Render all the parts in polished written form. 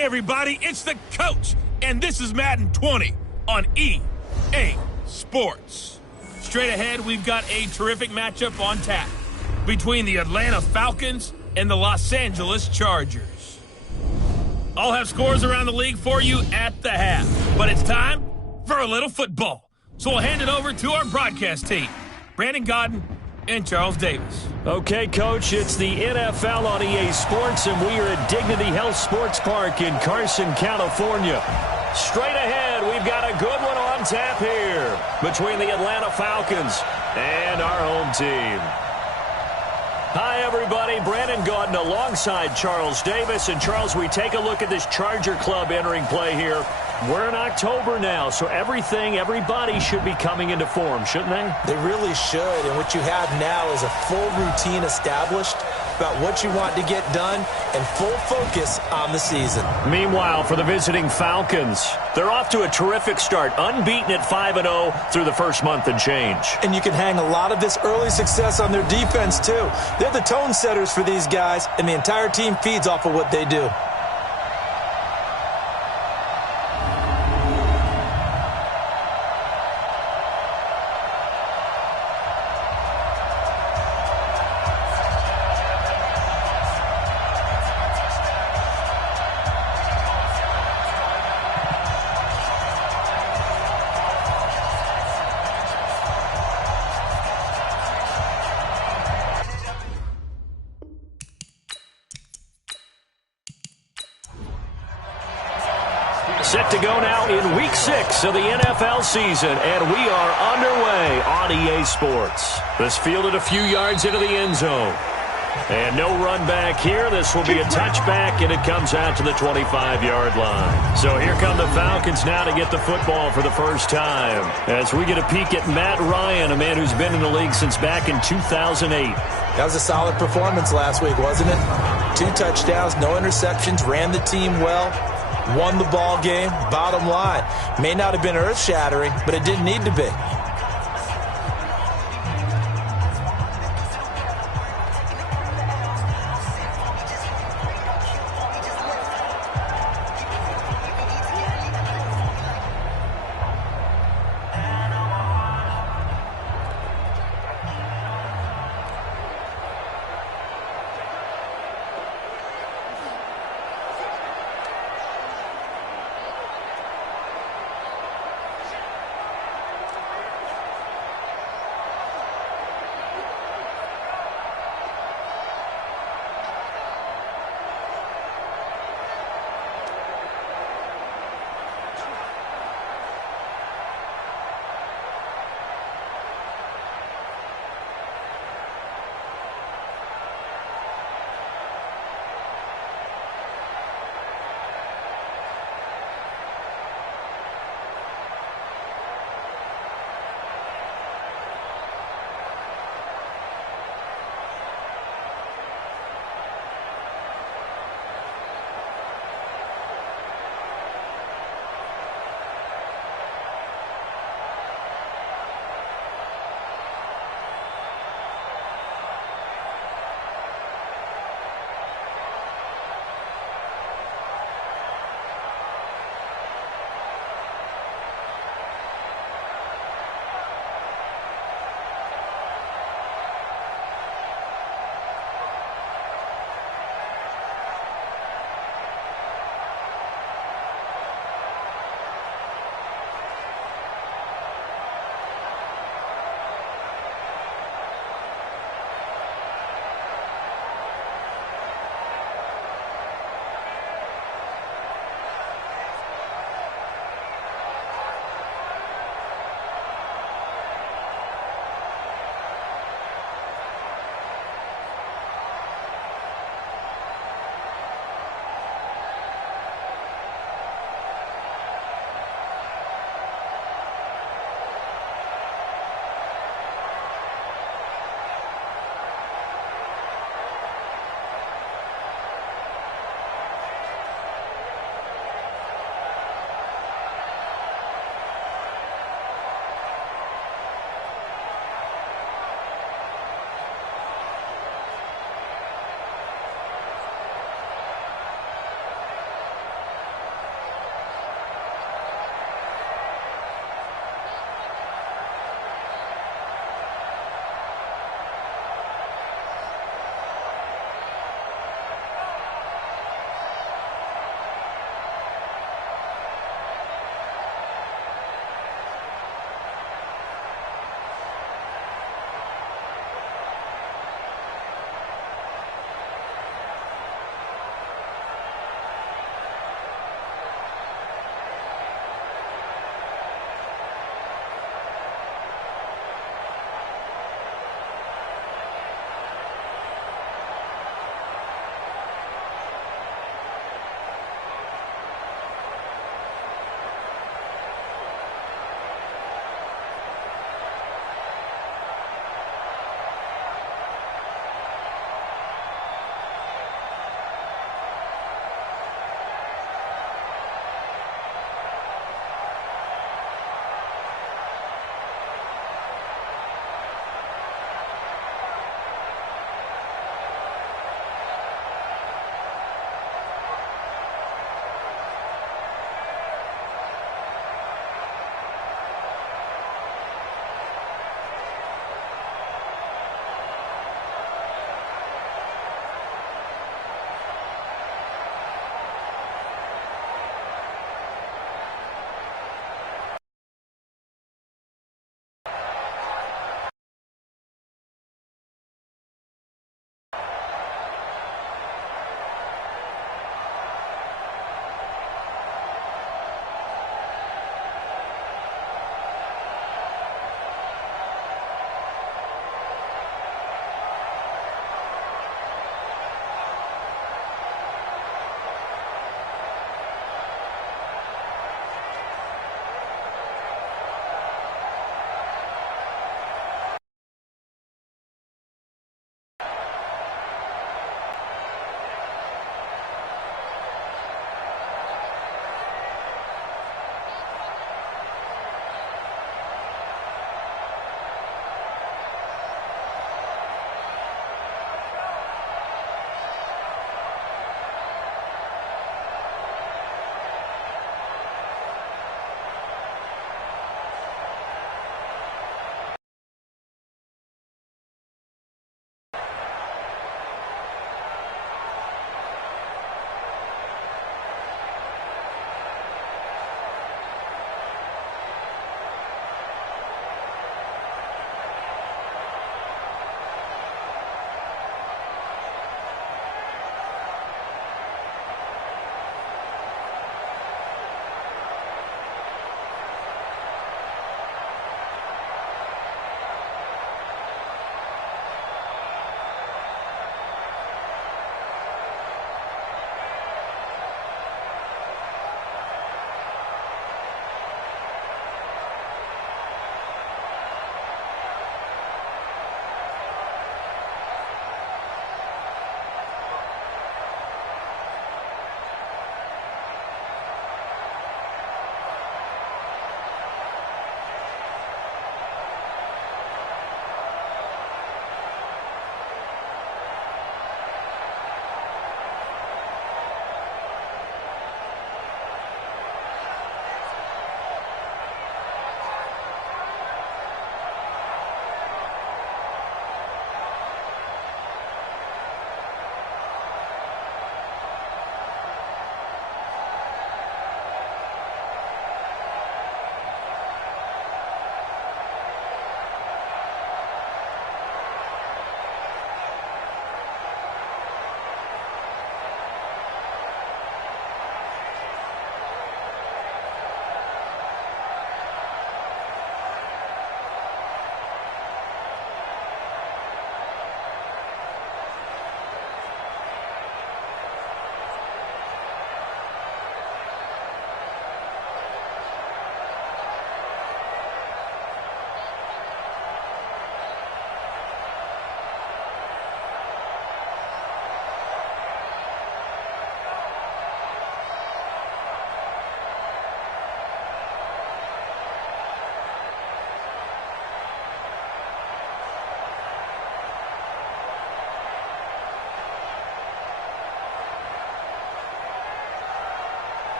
Hey, everybody, it's the coach, and this is Madden 20 on EA Sports. Straight ahead, we've got a terrific matchup on tap between the Atlanta Falcons and the Los Angeles Chargers. I'll have scores around the league for you at the half, but it's time for a little football. So we'll hand it over to our broadcast team, Brandon Godden and Charles Davis. Okay, Coach, it's the NFL on EA Sports, and we are at Dignity Health Sports Park in Carson, California. Straight ahead, we've got a good one on tap here between the Atlanta Falcons and our home team. Hi, everybody. Brandon Gaudin alongside Charles Davis. And, Charles, we take a look at this Charger club entering play here. We're in October now, so everybody should be coming into form, shouldn't they? They really should. And what you have now is a full routine established about what you want to get done and full focus on the season. Meanwhile, for the visiting Falcons, they're off to a terrific start, unbeaten at 5-0 through the first month and change. And you can hang a lot of this early success on their defense, too. They're the tone setters for these guys, and the entire team feeds off of what they do. Set to go now in Week 6 of the NFL season, and we are underway on EA Sports. This fielded a few yards into the end zone. And no run back here. This will be a touchback, and it comes out to the 25-yard line. So here come the Falcons now to get the football for the first time. As we get a peek at Matt Ryan, a man who's been in the league since back in 2008. That was a solid performance last week, wasn't it? 2 touchdowns, no interceptions, ran the team well. Won the ball game. Bottom line, may not have been earth-shattering, but it didn't need to be.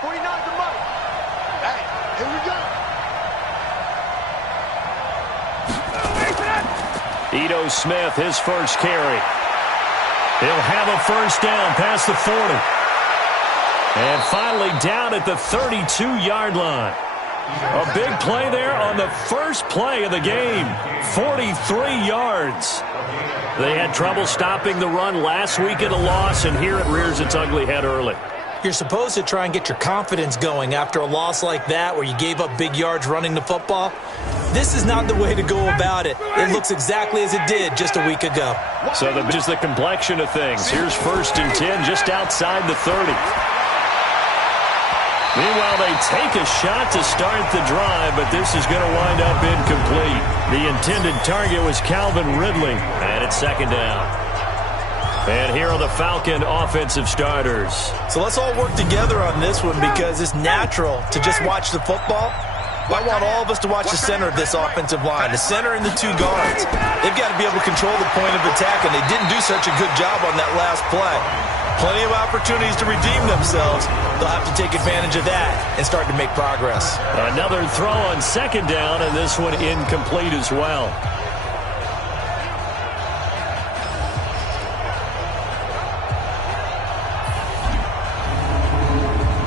49's the money. Hey, here we go. Ito Smith, his first carry. He'll have a first down past the 40. And finally down at the 32-yard line. A big play there on the first play of the game. 43 yards. They had trouble stopping the run last week in a loss, and here it rears its ugly head early. You're supposed to try and get your confidence going after a loss like that where you gave up big yards running the football. This is not the way to go about it. It looks exactly as it did just a week ago. So just the complexion of things. Here's 1st and 10 just outside the 30. Meanwhile, they take a shot to start the drive, but this is going to wind up incomplete. The intended target was Calvin Ridley, and it's 2nd down. And here are the Falcon offensive starters. So let's all work together on this one because it's natural to just watch the football. I want all of us to watch the center of this offensive line, the center and the 2 guards. They've got to be able to control the point of attack, and they didn't do such a good job on that last play. Plenty of opportunities to redeem themselves. They'll have to take advantage of that and start to make progress. Another throw on 2nd down, and this one incomplete as well.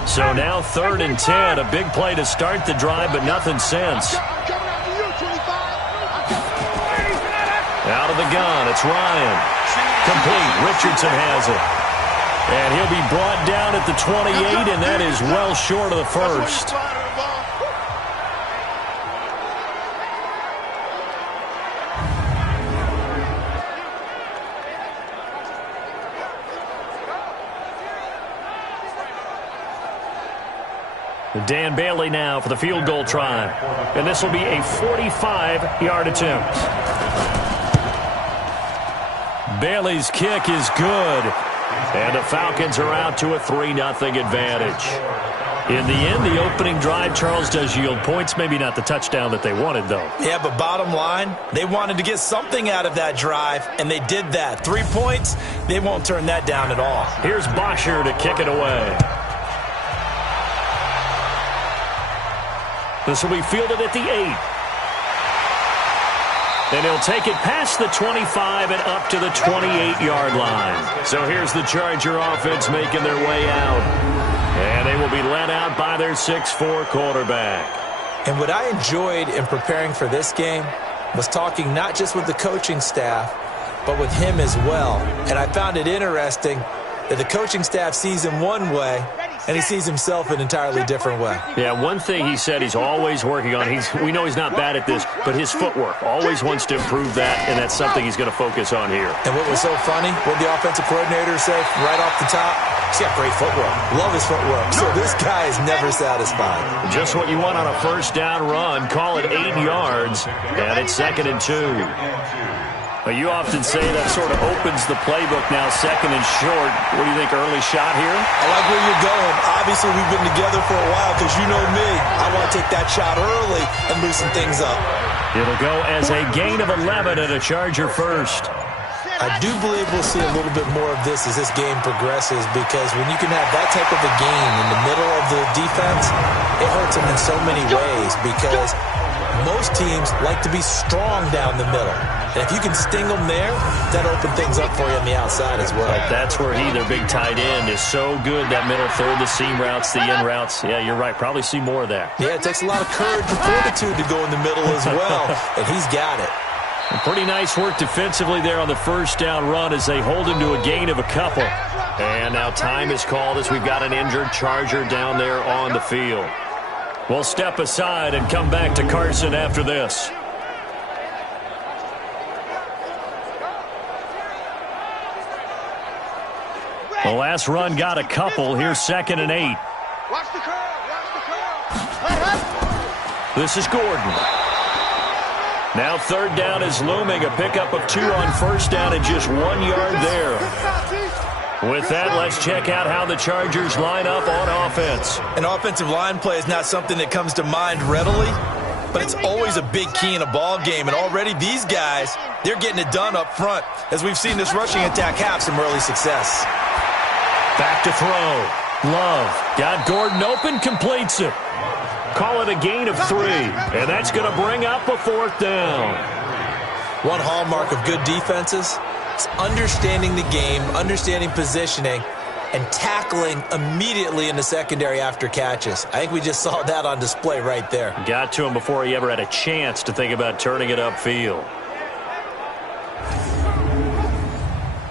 So now 3rd and 10, a big play to start the drive, but nothing since. Out of the gun, it's Ryan. Complete, Richardson has it. And he'll be brought down at the 28, and that is well short of the first. Dan Bailey now for the field goal try. And this will be a 45-yard attempt. Bailey's kick is good. And the Falcons are out to a 3-0 advantage. In the end, the opening drive, Charles, does yield points. Maybe not the touchdown that they wanted, though. Yeah, but bottom line, they wanted to get something out of that drive, and they did that. 3 points, they won't turn that down at all. Here's Bosher to kick it away. This will be fielded at the 8. And he'll take it past the 25 and up to the 28-yard line. So here's the Charger offense making their way out. And they will be led out by their 6'4" quarterback. And what I enjoyed in preparing for this game was talking not just with the coaching staff, but with him as well. And I found it interesting that the coaching staff sees him one way, and he sees himself an entirely different way. Yeah, one thing he said he's always working on, we know he's not bad at this, but his footwork, always wants to improve that, and that's something he's going to focus on here. And what was so funny, what the offensive coordinator say right off the top, he's got great footwork. Love his footwork. So this guy is never satisfied. Just what you want on a first down run. Call it 8 yards, and it's 2nd and 2. Well, you often say that sort of opens the playbook now, 2nd and short. What do you think, early shot here? I like where you're going. Obviously, we've been together for a while because you know me. I want to take that shot early and loosen things up. It'll go as a gain of 11 and a Charger first. I do believe we'll see a little bit more of this as this game progresses because when you can have that type of a gain in the middle of the defense, it hurts them in so many ways because most teams like to be strong down the middle. And if you can sting them there, that'll open things up for you on the outside as well. That's where their big tight end, is so good. That middle third, the seam routes, the in routes. Yeah, you're right. Probably see more of that. Yeah, it takes a lot of courage and fortitude to go in the middle as well. And he's got it. Pretty nice work defensively there on the first down run as they hold him to a gain of a couple. And now time is called as we've got an injured Charger down there on the field. We'll step aside and come back to Carson after this. The last run got a couple. Here's 2nd and 8. Watch the curl. Watch the curl. This is Gordon. Now 3rd down is looming. A pickup of 2 on first down and just 1 yard there. With that, let's check out how the Chargers line up on offense. An offensive line play is not something that comes to mind readily, but it's always a big key in a ball game. And already these guys, they're getting it done up front, as we've seen this rushing attack have some early success. Back to throw. Love got Gordon open, completes it. Call it a gain of 3, and that's going to bring up a 4th down. One hallmark of good defenses is understanding the game, understanding positioning, and tackling immediately in the secondary after catches. I think we just saw that on display right there. Got to him before he ever had a chance to think about turning it upfield.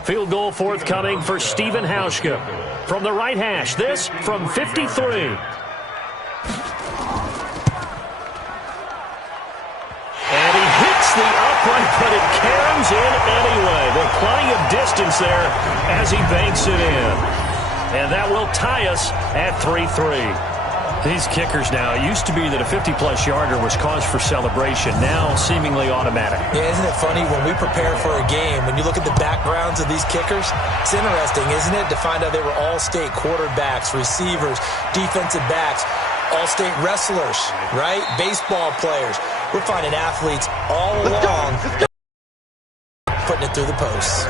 Field goal forthcoming for Stephen Hauschka. From the right hash, this from 53. And he hits the upright, but it caroms in anyway. But plenty of distance there as he banks it in. And that will tie us at 3-3. These kickers now, it used to be that a 50-plus yarder was cause for celebration. Now seemingly automatic. Yeah, isn't it funny when we prepare for a game, when you look at the backgrounds of these kickers, it's interesting, isn't it, to find out they were all-state quarterbacks, receivers, defensive backs, all-state wrestlers, right? Baseball players. We're finding athletes all along putting it through the posts.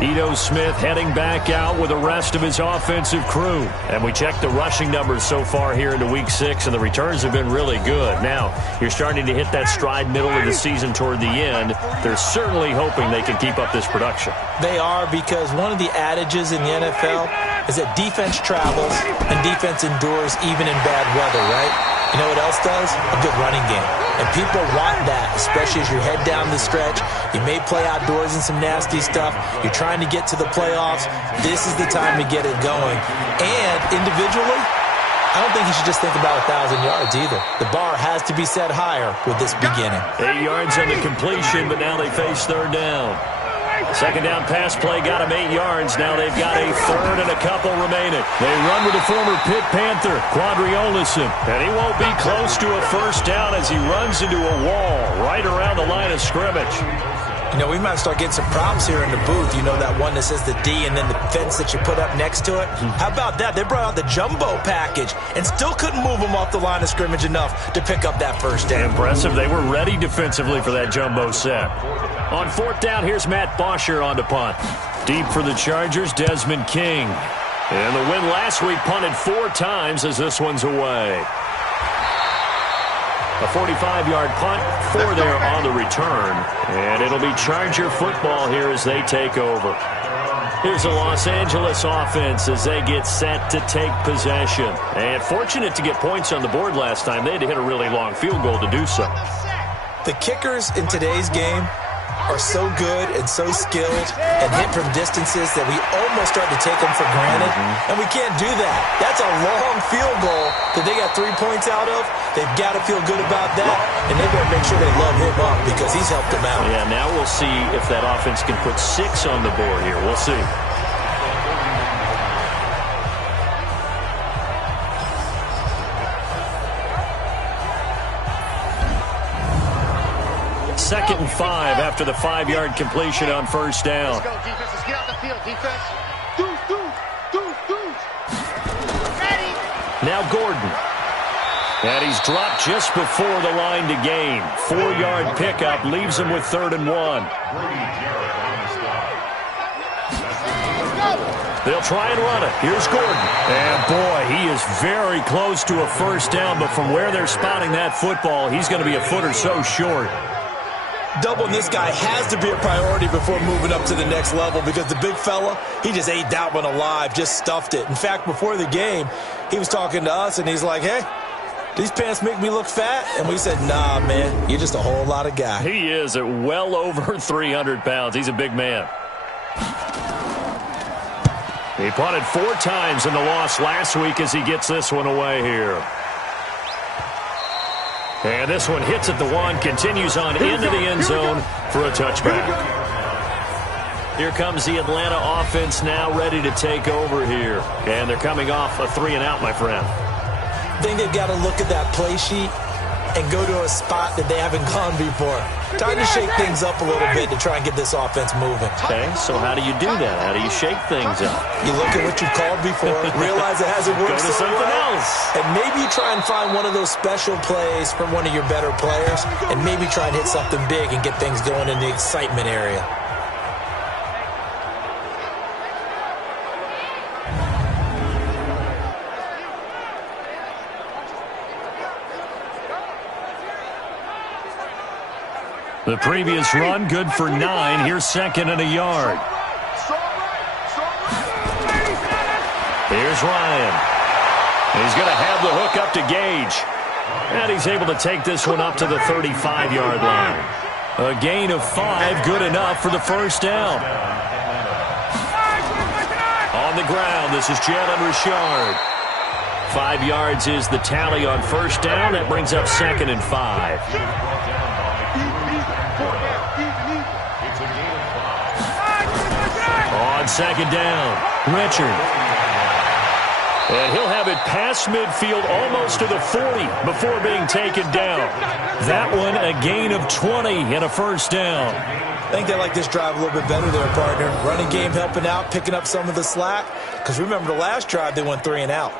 Ito Smith heading back out with the rest of his offensive crew. And we check the rushing numbers so far here into Week 6, and the returns have been really good. Now, you're starting to hit that stride middle of the season toward the end. They're certainly hoping they can keep up this production. They are, because one of the adages in the NFL is that defense travels and defense endures even in bad weather, right? You know what else does? A good running game. And people want that, especially as you head down the stretch. You may play outdoors in some nasty stuff. You're trying to get to the playoffs. This is the time to get it going. And individually, I don't think you should just think about 1,000 yards either. The bar has to be set higher with this beginning. 8 yards on the completion, but now they face 3rd down. Second down pass play got him 8 yards. Now they've got a 3rd and a couple remaining. They run with the former Pitt Panther, Quadriolison. And he won't be close to a 1st down as he runs into a wall right around the line of scrimmage. You know, we might start getting some props here in the booth. You know, that one that says the D and then the fence that you put up next to it? How about that? They brought out the jumbo package and still couldn't move them off the line of scrimmage enough to pick up that 1st down. Impressive. They were ready defensively for that jumbo set. On 4th down, here's Matt Bosher on to punt. Deep for the Chargers, Desmond King. And the win last week punted 4 times as this one's away. A 45-yard punt, 4 there on the return. And it'll be Charger football here as they take over. Here's the Los Angeles offense as they get set to take possession. And fortunate to get points on the board last time. They had to hit a really long field goal to do so. The kickers in today's game are so good and so skilled and hit from distances that we almost start to take them for granted. And we can't do that. That's a long field goal that they got 3 points out of. They've got to feel good about that, and they better make sure they love him up because he's helped them out. Yeah, now we'll see if that offense can put 6 on the board here. We'll see. Second and 5 after the 5-yard completion on 1st down. Let's go, defense. Let's get out the field, defense. Deuce. Ready. Now Gordon. And he's dropped just before the line to gain. 4-yard pickup leaves him with 3rd and 1. They'll try and run it. Here's Gordon. And boy, he is very close to a 1st down, but from where they're spotting that football, he's going to be a foot or so short. Doubling this guy has to be a priority before moving up to the next level because the big fella, he just ate that one alive, just stuffed it. In fact, before the game, he was talking to us, and he's like, hey, these pants make me look fat? And we said, nah, man, you're just a whole lot of guy. He is at well over 300 pounds. He's a big man. He punted 4 times in the loss last week as he gets this one away here. And this one hits at the 1, continues on into the end zone for a touchback. Here comes the Atlanta offense now ready to take over here. And they're coming off a 3-and-out, my friend. I think they've got to look at that play sheet and go to a spot that they haven't gone before. Time to shake things up a little bit to try and get this offense moving. Okay, so how do you do that? How do you shake things up? You look at what you've called before, realize it hasn't worked Go to so something well, else. and maybe try and find one of those special plays from one of your better players, and maybe try and hit something big and get things going in the excitement area. The previous run, good for 9. Here's second and a yard. Here's Ryan. He's going to have the hook up to Gage. And he's able to take this one up to the 35-yard line. A gain of 5, good enough for the first down. On the ground, this is Jalen Richard. 5 yards is the tally on first down. That brings up second and 5. On second down, Richard. And he'll have it past midfield almost to the 40 before being taken down. That one a gain of 20 and a first down. I think they like this drive a little bit better there, partner. Running game helping out, picking up some of the slack. Because remember the last drive, they went 3 and out.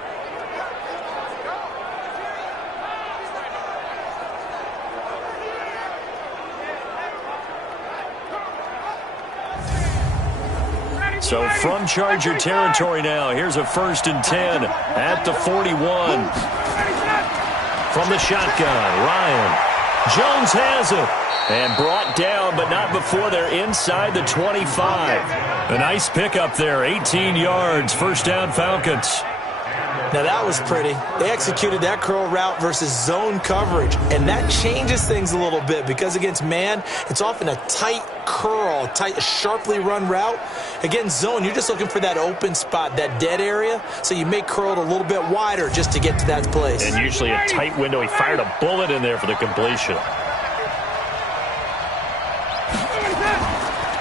So from Charger territory now, here's a 1st and 10 at the 41. From the shotgun, Ryan. Jones has it. And brought down, but not before they're inside the 25. A nice pickup there, 18 yards, first down Falcons. Now that was pretty. They executed that curl route versus zone coverage, and that changes things a little bit because against man, it's often a tight curl, tight, sharply run route. Against zone, you're just looking for that open spot, that dead area, so you may curl it a little bit wider just to get to that place. And usually a tight window. He fired a bullet in there for the completion.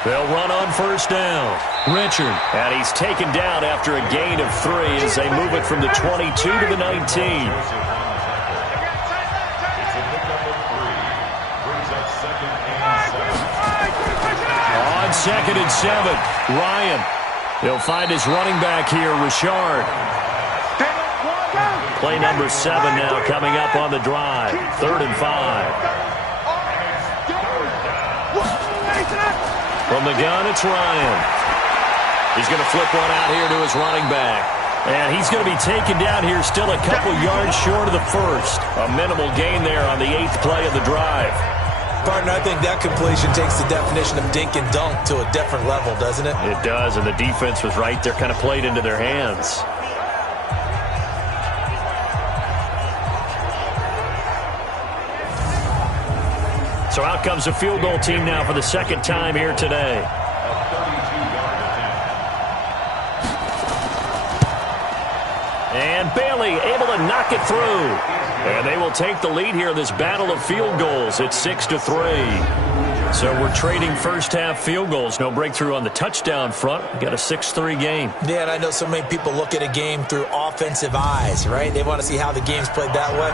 They'll run on first down. Richard. And he's taken down after a gain of 3 as they move it from the 22 to the 19. On second and 7, Ryan. He'll find his running back here, Richard. Play number 7 now coming up on the drive. 3rd and 5. From the gun, it's Ryan. He's going to flip one out here to his running back. And he's going to be taken down here still a couple yards short of the first. A minimal gain there on the 8th play of the drive. Partner, I think that completion takes the definition of dink and dunk to a different level, doesn't it? It does, and the defense was right there, kind of played into their hands. So out comes the field goal team now for the second time here today. And Bailey able to knock it through. And they will take the lead here in this battle of field goals. It's 6-3. So we're trading first half field goals. No breakthrough on the touchdown front. We've got a 6-3 game. Yeah, and I know so many people look at a game through offensive eyes, right? They want to see how the game's played that way.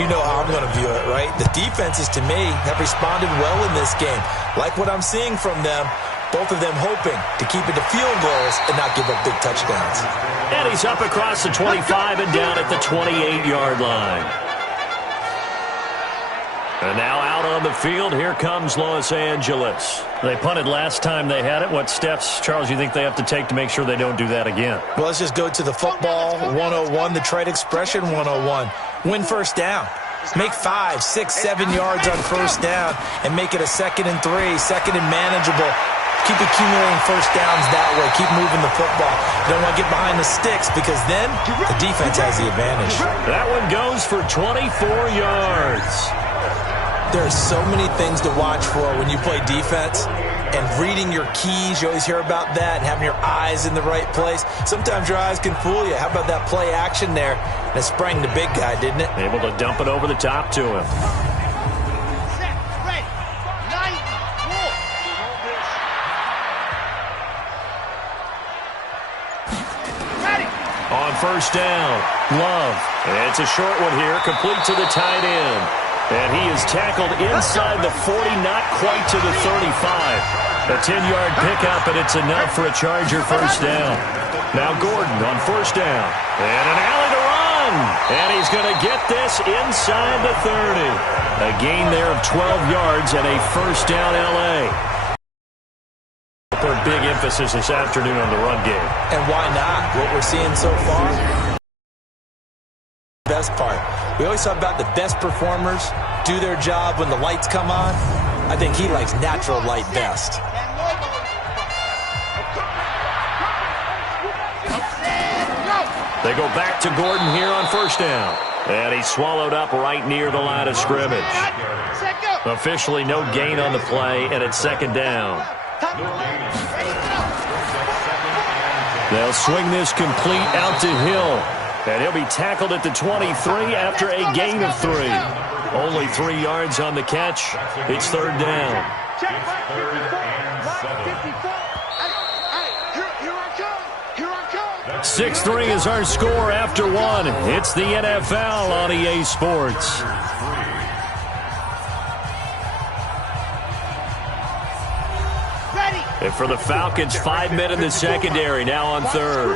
You know how I'm going to view it, right? The defenses, to me, have responded well in this game. Like what I'm seeing from them, both of them hoping to keep it to field goals and not give up big touchdowns. And he's up across the 25 and down at the 28-yard line. And now out on the field, here comes Los Angeles. They punted last time they had it. What steps, Charles, you think they have to take to make sure they don't do that again? Well, let's just go to the football 101, the trade expression 101. Win first down. Make 5, 6, 7 yards on first down and make it a 2nd and 3, second and manageable. Keep accumulating first downs that way. Keep moving the football. You don't want to get behind the sticks because then the defense has the advantage. That one goes for 24 yards. There are so many things to watch for when you play defense, and reading your keys, you always hear about that, and having your eyes in the right place. Sometimes your eyes can fool you. How about that play action there? And it sprang the big guy, didn't it? Able to dump it over the top to him. On first down, Love. It's a short one here, complete to the tight end. And he is tackled inside the 40, not quite to the 35. A 10-yard pickup, and it's enough for a Charger first down. Now Gordon on first down. And an alley to run. And he's going to get this inside the 30. A gain there of 12 yards and a first down L.A. Put a big emphasis this afternoon on the run game. And why not? What we're seeing so far, best part. We always talk about the best performers do their job when the lights come on. I think he likes natural light best. They go back to Gordon here on first down. And he's swallowed up right near the line of scrimmage. Officially no gain on the play, and it's second down. They'll swing this complete out to Hill. And he'll be tackled at the 23 after a gain of 3. Only 3 yards on the catch. It's third down. 6-3 is our score after 1. It's the NFL on EA Sports. And for the Falcons, 5 men in the secondary, now on third.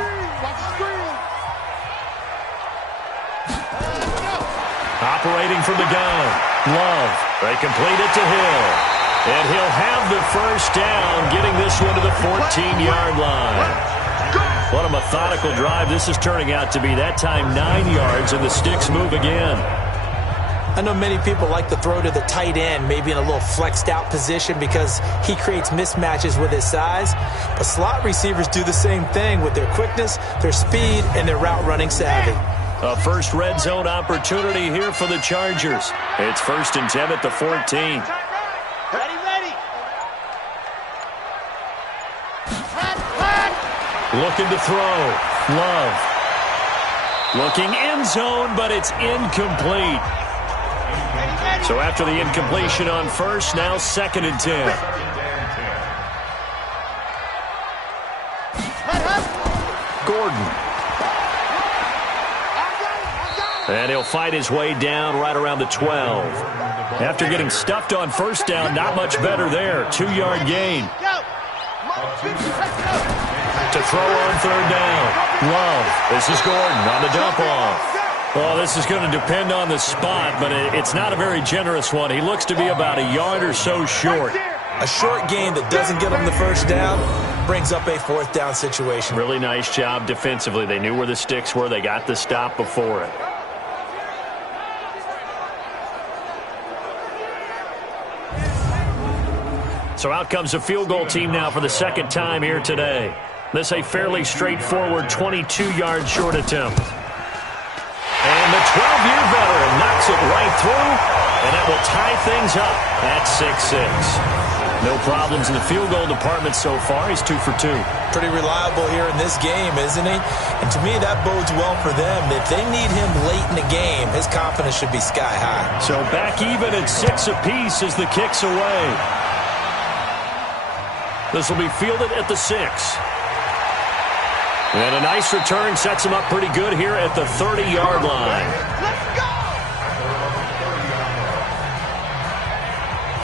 Operating from the gun. Love. They complete it to Hill. And he'll have the first down, getting this one to the 14-yard line. What a methodical drive this is turning out to be. That time 9 yards, and the sticks move again. I know many people like to throw to the tight end, maybe in a little flexed out position because he creates mismatches with his size. But slot receivers do the same thing with their quickness, their speed, and their route running savvy. A first red zone opportunity here for the Chargers. It's 1st and 10 at the 14. Looking to throw. Love. Looking end zone, but it's incomplete. So after the incompletion on first, now 2nd and 10. Gordon. And he'll fight his way down right around the 12. After getting stuffed on first down, not much better there. 2-yard gain. To throw on third down. Love. This is Gordon on the dump off. Well, this is going to depend on the spot, but it's not a very generous one. He looks to be about a yard or so short. A short gain that doesn't get him the first down brings up a 4th down situation. Really nice job defensively. They knew where the sticks were. They got the stop before it. So out comes a field goal team now for the 2nd time here today. This a fairly straightforward 22-yard short attempt. And the 12-year veteran knocks it right through, and that will tie things up at 6-6. No problems in the field goal department so far. He's 2 for 2. Pretty reliable here in this game, isn't he? And to me, that bodes well for them. If they need him late in the game, his confidence should be sky high. So back even at 6 apiece as the kick's away. This will be fielded at the 6. And a nice return sets him up pretty good here at the 30-yard line. Let's go!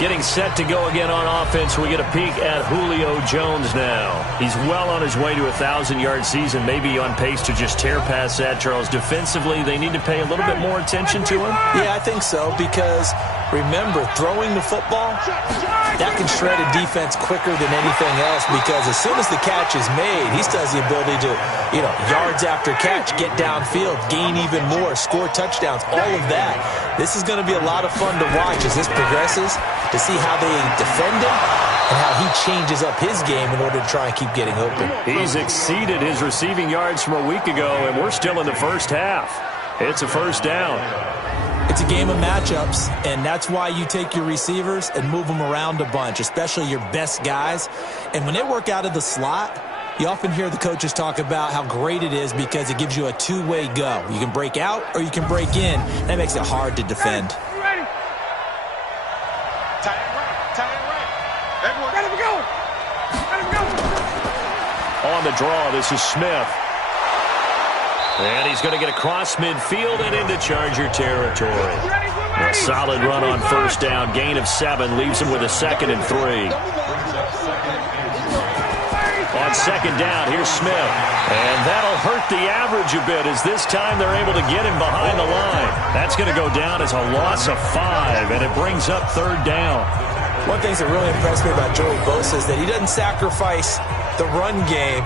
Getting set to go again on offense. We get a peek at Julio Jones now. He's well on his way to a 1,000-yard season, maybe on pace to just tear past that, Charles. Defensively, they need to pay a little bit more attention to him. Yeah, I think so, because remember, throwing the football, that can shred a defense quicker than anything else, because as soon as the catch is made, he still has the ability to, yards after catch, get downfield, gain even more, score touchdowns, all of that. This is going to be a lot of fun to watch as this progresses, to see how they defend him and how he changes up his game in order to try and keep getting open. He's exceeded his receiving yards from a week ago, and we're still in the first half. It's a first down. It's a game of matchups, and that's why you take your receivers and move them around a bunch, especially your best guys. And when they work out of the slot, you often hear the coaches talk about how great it is because it gives you a two-way go. You can break out or you can break in. That makes it hard to defend. Ready? Tight end right. Everyone, ready to go. On the draw, this is Smith. And he's going to get across midfield and into Charger territory. A solid run on first down. Gain of 7 leaves him with a 2nd and 3. On second down, here's Smith. And that'll hurt the average a bit as this time they're able to get him behind the line. That's going to go down as a loss of 5, and it brings up third down. One thing that really impressed me about Joey Bosa is that he doesn't sacrifice the run game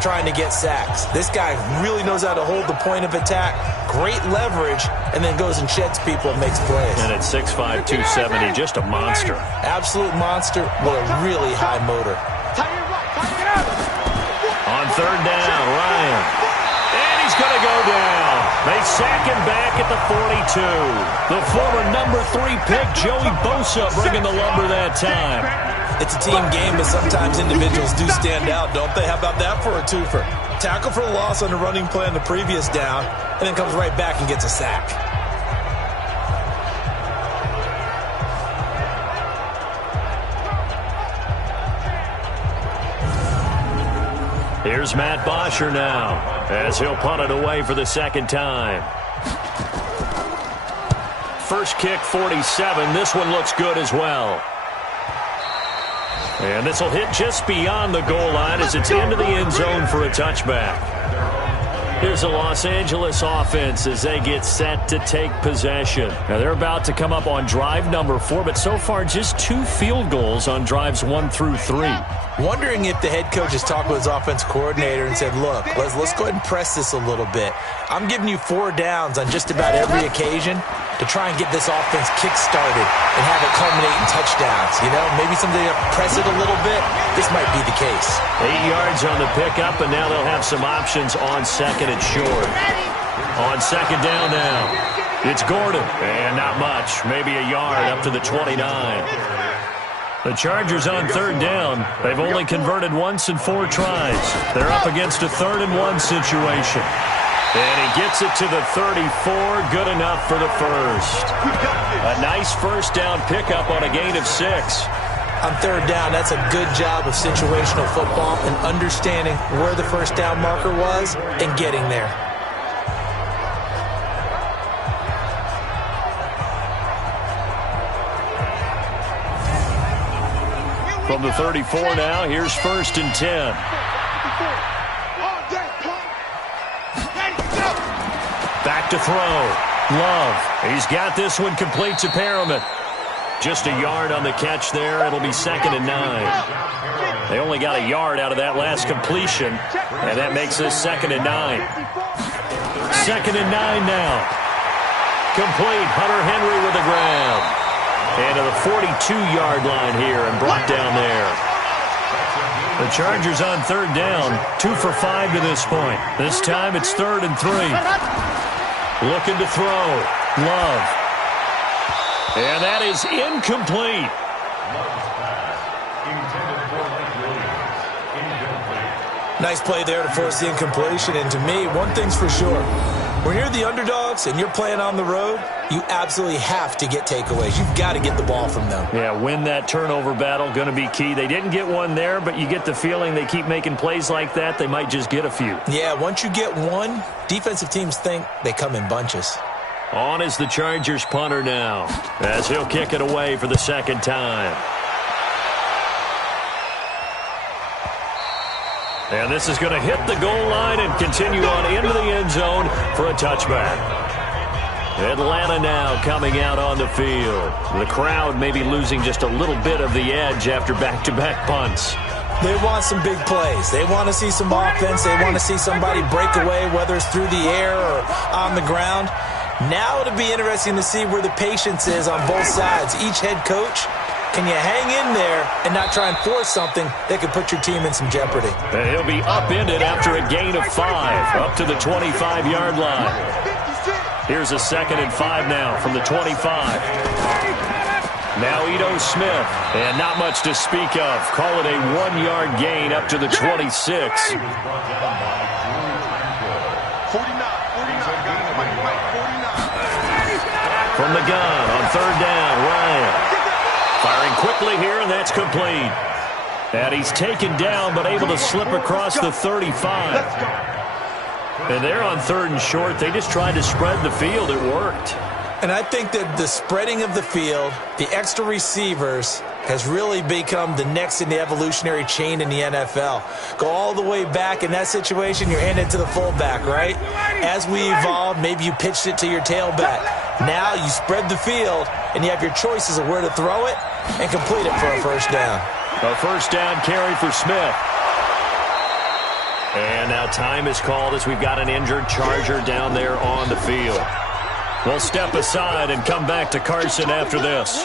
trying to get sacks. This guy really knows how to hold the point of attack, great leverage, and then goes and sheds people and makes plays. And at 6'5", 270, just a monster. Absolute monster with a really high motor. On third down, Ryan. And he's going to go down. They sack him back at the 42. The former number 3 pick, Joey Bosa, bringing the lumber that time. It's a team game, but sometimes individuals do stand out, don't they? How about that for a twofer? Tackle for a loss on the running play on the previous down, and then comes right back and gets a sack. Here's Matt Bosher now, as he'll punt it away for the second time. First kick, 47. This one looks good as well. And this will hit just beyond the goal line as it's into the end zone for a touchback. Here's the Los Angeles offense as they get set to take possession. Now they're about to come up on drive number 4, but so far just 2 field goals on drives 1 through 3. Wondering if the head coach has talked with his offense coordinator and said, look, let's go ahead and press this a little bit. I'm giving you 4 downs on just about every occasion to try and get this offense kick-started and have it culminate in touchdowns. You know, maybe somebody to press it a little bit. This might be the case. 8 yards on the pickup, and now they'll have some options on second and short. On second down now, it's Gordon. And not much, maybe a yard up to the 29. The Chargers on third down. They've only converted once in 4 tries. They're up against a 3rd and 1 situation. And he gets it to the 34. Good enough for the first. A nice first down pickup on a gain of 6. On third down, that's a good job of situational football and understanding where the first down marker was and getting there. From the 34 now, here's 1st and 10. Back to throw. Love. He's got this one complete to Perriman. Just a yard on the catch there. It'll be 2nd and 9. They only got a yard out of that last completion, and that makes this 2nd and 9. 2nd and 9 now. Complete. Hunter Henry with the grab. And to the 42-yard line here and brought down there. The Chargers on third down, 2 for 5 to this point. This time it's 3rd and 3. Looking to throw. Love. And that is incomplete. Nice play there to force the incompletion. And to me, one thing's for sure. When you're the underdogs and you're playing on the road, you absolutely have to get takeaways. You've got to get the ball from them. Yeah, win that turnover battle, going to be key. They didn't get one there, but you get the feeling they keep making plays like that, they might just get a few. Yeah, once you get one, defensive teams think they come in bunches. On is the Chargers punter now, as he'll kick it away for the second time. And this is going to hit the goal line and continue on into the end zone for a touchback. Atlanta now coming out on the field. The crowd maybe losing just a little bit of the edge after back-to-back punts. They want some big plays. They want to see some offense. They want to see somebody break away, whether it's through the air or on the ground. Now it'll be interesting to see where the patience is on both sides. Each head coach, can you hang in there and not try and force something that could put your team in some jeopardy? And he'll be upended after a gain of 5, up to the 25-yard line. Here's a 2nd and 5 now from the 25. Now Ito Smith, and not much to speak of. Call it a 1-yard gain up to the 26. From the gun on third down, Ryan. Firing quickly here, and that's complete. And he's taken down, but able to slip across the 35. And they're on 3rd and short. They just tried to spread the field. It worked. And I think that the spreading of the field, the extra receivers, has really become the next in the evolutionary chain in the NFL. Go all the way back in that situation, you're handed to the fullback, right? As we evolved, maybe you pitched it to your tailback. Now you spread the field, and you have your choices of where to throw it and complete it for a first down. A first down carry for Smith. now time is called as we've got an injured Charger down there on the field. We'll step aside and come back to Carson after this.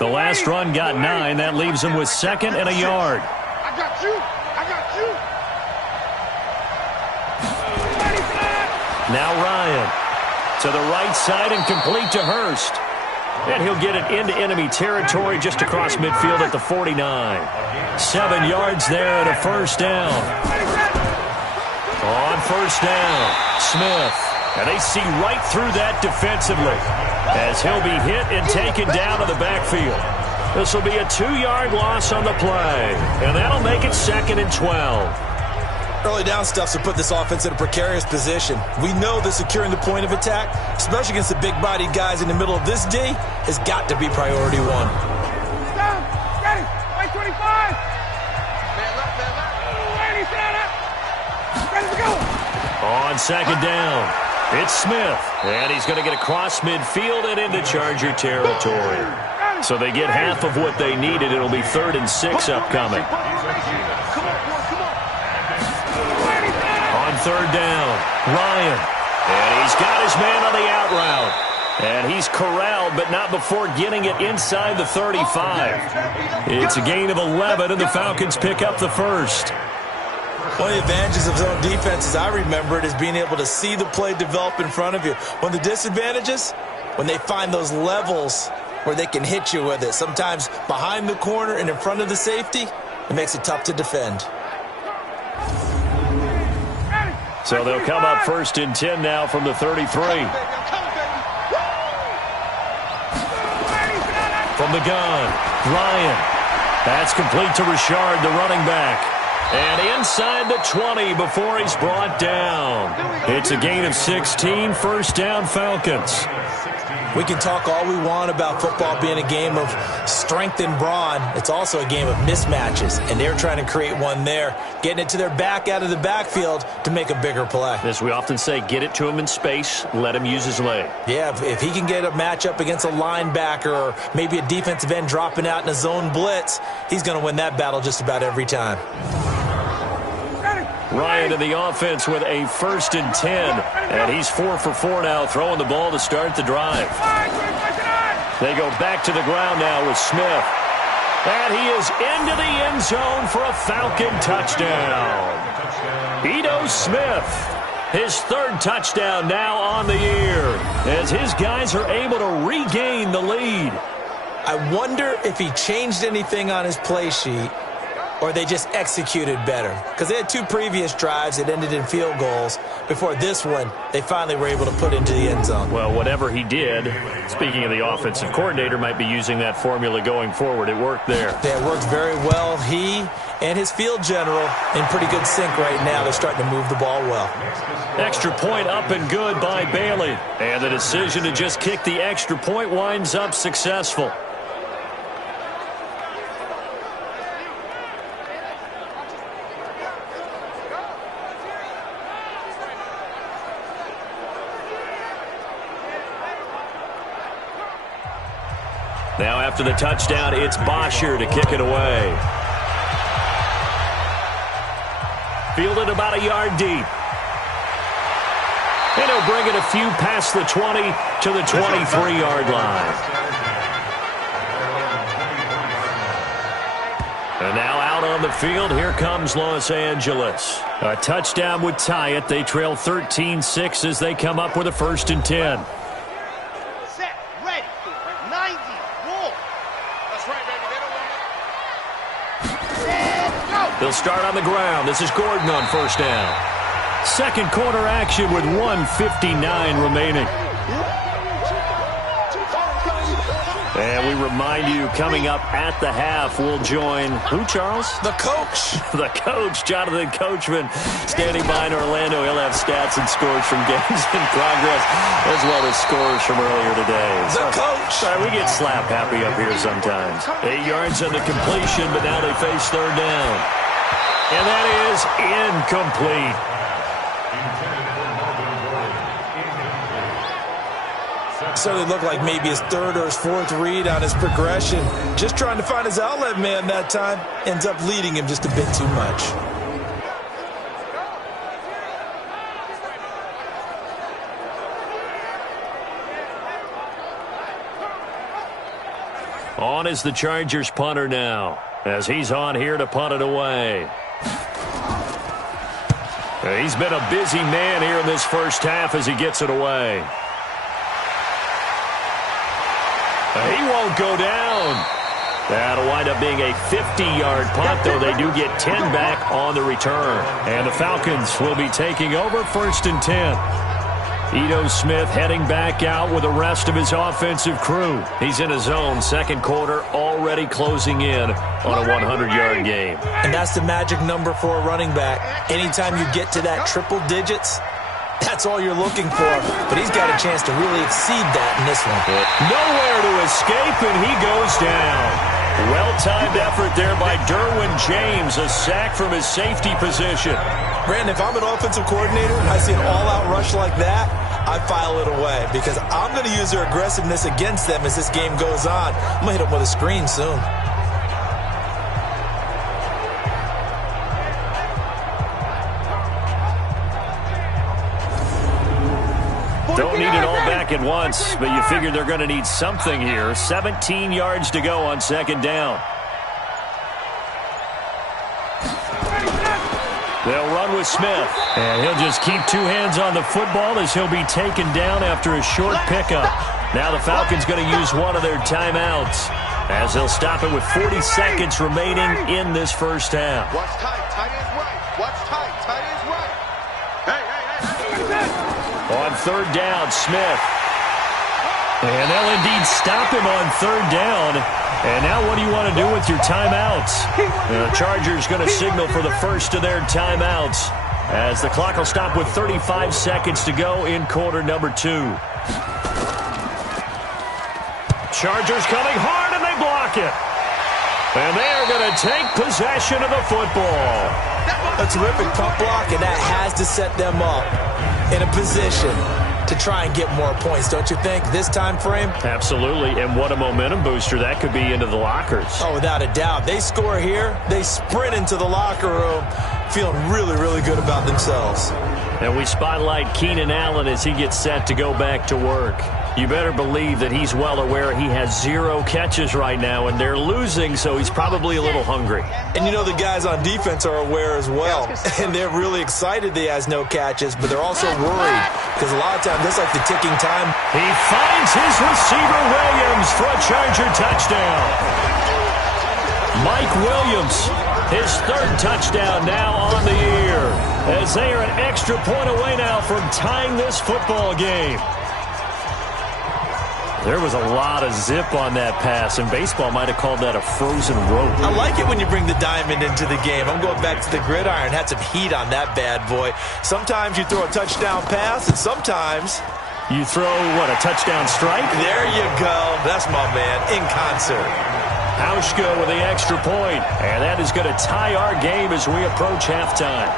The last run got 9. That leaves him with 2nd and a yard. I got you. I got you. Now Ryan to the right side and complete to Hurst. And he'll get it into enemy territory just across midfield at the 49. 7 yards there and a first down. On first down, Smith. And they see right through that defensively as he'll be hit and taken down to the backfield. This will be a 2-yard loss on the play, and that'll make it 2nd and 12. Early down stuff to put this offense in a precarious position. We know that securing the point of attack, especially against the big-bodied guys in the middle of this D, has got to be priority 1. Down. Ready. Right 25. Man left. Ready, stand up. Ready to go. On 2nd down, it's Smith. And he's going to get across midfield and into Charger territory. So they get half of what they needed. It'll be 3rd and 6 upcoming. On 3rd down, Ryan. And he's got his man on the out route. And he's corralled, but not before getting it inside the 35. It's a gain of 11, and the Falcons pick up the first. One of the advantages of zone defense, as I remember it, is being able to see the play develop in front of you. One of the disadvantages, when they find those levels where they can hit you with it, sometimes behind the corner and in front of the safety, it makes it tough to defend. So they'll come up 1st and 10 now from the 33. From the gun, Ryan. That's complete to Richard, the running back. And inside the 20 before he's brought down. It's a gain of 16, first down Falcons. We can talk all we want about football being a game of strength and brawn. It's also a game of mismatches, and they're trying to create one there, getting it to their back out of the backfield to make a bigger play. As we often say, get it to him in space, let him use his leg. Yeah, if he can get a matchup against a linebacker or maybe a defensive end dropping out in a zone blitz, he's going to win that battle just about every time. Ryan in the offense with a 1st and 10. And he's 4 for 4 now, throwing the ball to start the drive. They go back to the ground now with Smith. And he is into the end zone for a Falcon touchdown. Ito Smith, his 3rd touchdown now on the year, as his guys are able to regain the lead. I wonder if he changed anything on his play sheet, or they just executed better. Because they had 2 previous drives that ended in field goals. Before this one, they finally were able to put into the end zone. Well, whatever he did, speaking of the offensive coordinator, might be using that formula going forward. It worked there. Yeah, it worked very well. He and his field general in pretty good sync right now. They're starting to move the ball well. Extra point up and good by Bailey. And the decision to just kick the extra point winds up successful. Now after the touchdown, it's Bosher to kick it away. Fielded about a yard deep. And he'll bring it a few past the 20 to the 23-yard line. And now out on the field, here comes Los Angeles. A touchdown would tie it. They trail 13-6 as they come up with a 1st and 10. They'll start on the ground. This is Gordon on 1st down. 2nd quarter action with 1:59 remaining. And we remind you, coming up at the half, we'll join who, Charles? The coach. The coach, Jonathan Coachman, standing by in Orlando. He'll have stats and scores from games in progress, as well as scores from earlier today. The coach. Sorry, we get slap happy up here sometimes. 8 yards on the completion, but now they face 3rd down. And that is incomplete. Certainly looked like maybe his third or his fourth read on his progression. Just trying to find his outlet man that time. Ends up leading him just a bit too much. On is the Chargers punter now, as he's on here to punt it away. He's been a busy man here in this first half as he gets it away. He won't go down. That'll wind up being a 50-yard punt, though they do get 10 back on the return. And the Falcons will be taking over 1st and 10. Ito Smith heading back out with the rest of his offensive crew. He's in his zone, second quarter, already closing in on a 100-yard game. And that's the magic number for a running back. Anytime you get to that triple digits, that's all you're looking for. But he's got a chance to really exceed that in this one. Nowhere to escape, and he goes down. Well-timed effort there by Derwin James, a sack from his safety position. Brandon, if I'm an offensive coordinator and I see an all-out rush like that, I file it away because I'm going to use their aggressiveness against them as this game goes on. I'm going to hit them with a screen soon. Don't need it all back at once, but you figure they're going to need something here. 17 yards to go on 2nd down. They'll run with Smith, and he'll just keep two hands on the football as he'll be taken down after a short pickup. Now the Falcons going to use one of their timeouts as they'll stop it with 40 seconds remaining in this first half. Watch tight, tight is right. Watch tight, tight is right. Hey. On 3rd down, Smith. And they'll indeed stop him on 3rd down. And now what do you want to do with your timeouts? The Chargers going to signal for the first of their timeouts as the clock will stop with 35 seconds to go in quarter number 2. Chargers coming hard, and they block it. And they are going to take possession of the football. A terrific pump block, and that has to set them up in a position to try and get more points, don't you think, this time frame? Absolutely, and what a momentum booster that could be into the lockers. Oh, without a doubt. They score here, they sprint into the locker room, feeling really, really good about themselves. And we spotlight Keenan Allen as he gets set to go back to work. You better believe that he's well aware he has 0 catches right now, and they're losing, so he's probably a little hungry. And you know the guys on defense are aware as well, and they're really excited that he has no catches, but they're also worried because a lot of times, just like the ticking time. He finds his receiver, Williams, for a Charger touchdown. Mike Williams, his 3rd touchdown now on the year, as they are an extra point away now from tying this football game. There was a lot of zip on that pass, and baseball might have called that a frozen rope. I like it when you bring the diamond into the game. I'm going back to the gridiron. Had some heat on that bad boy. Sometimes you throw a touchdown pass, and sometimes you throw, what, a touchdown strike? There you go. That's my man, in concert. Hauschka with the extra point, and that is going to tie our game as we approach halftime.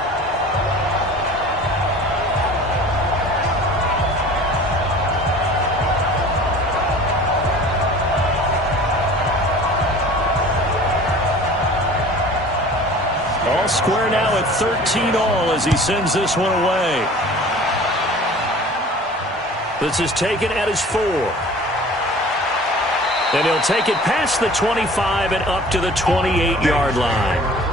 All square now at 13-all as he sends this one away. This is taken at his 4. And he'll take it past the 25 and up to the 28-yard line.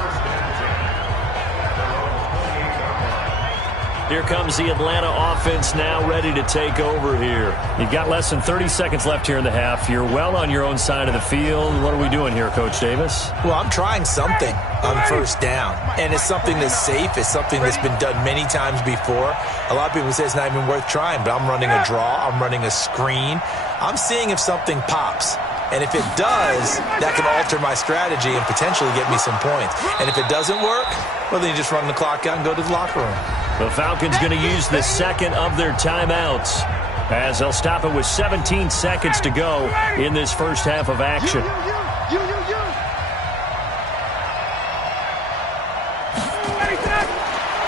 Here comes the Atlanta offense now ready to take over here. You've got less than 30 seconds left here in the half. You're well on your own side of the field. What are we doing here, Coach Davis? Well, I'm trying something on 1st down. And it's something that's safe. It's something that's been done many times before. A lot of people say it's not even worth trying, but I'm running a draw. I'm running a screen. I'm seeing if something pops. And if it does, that can alter my strategy and potentially get me some points. And if it doesn't work, well, then you just run the clock out and go to the locker room. The Falcons going to use the second of their timeouts as they'll stop it with 17 seconds to go in this first half of action.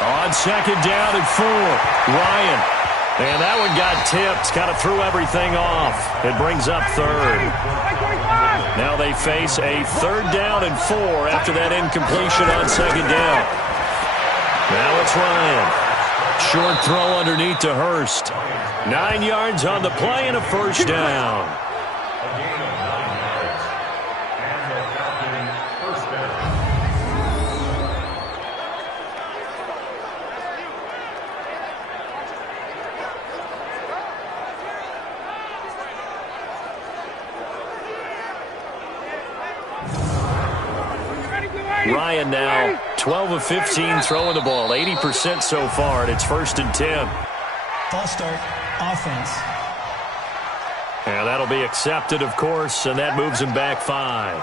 On 2nd down and 4, Ryan. And that one got tipped, kind of threw everything off. It brings up third. Now they face a 3rd down and 4 after that incompletion on 2nd down. Now it's Ryan. Short throw underneath to Hurst. 9 yards on the play and a 1st down. Ryan now 12 of 15 throwing the ball, 80% so far, and it's 1st and 10. False start, offense. And that'll be accepted, of course, and that moves him back 5.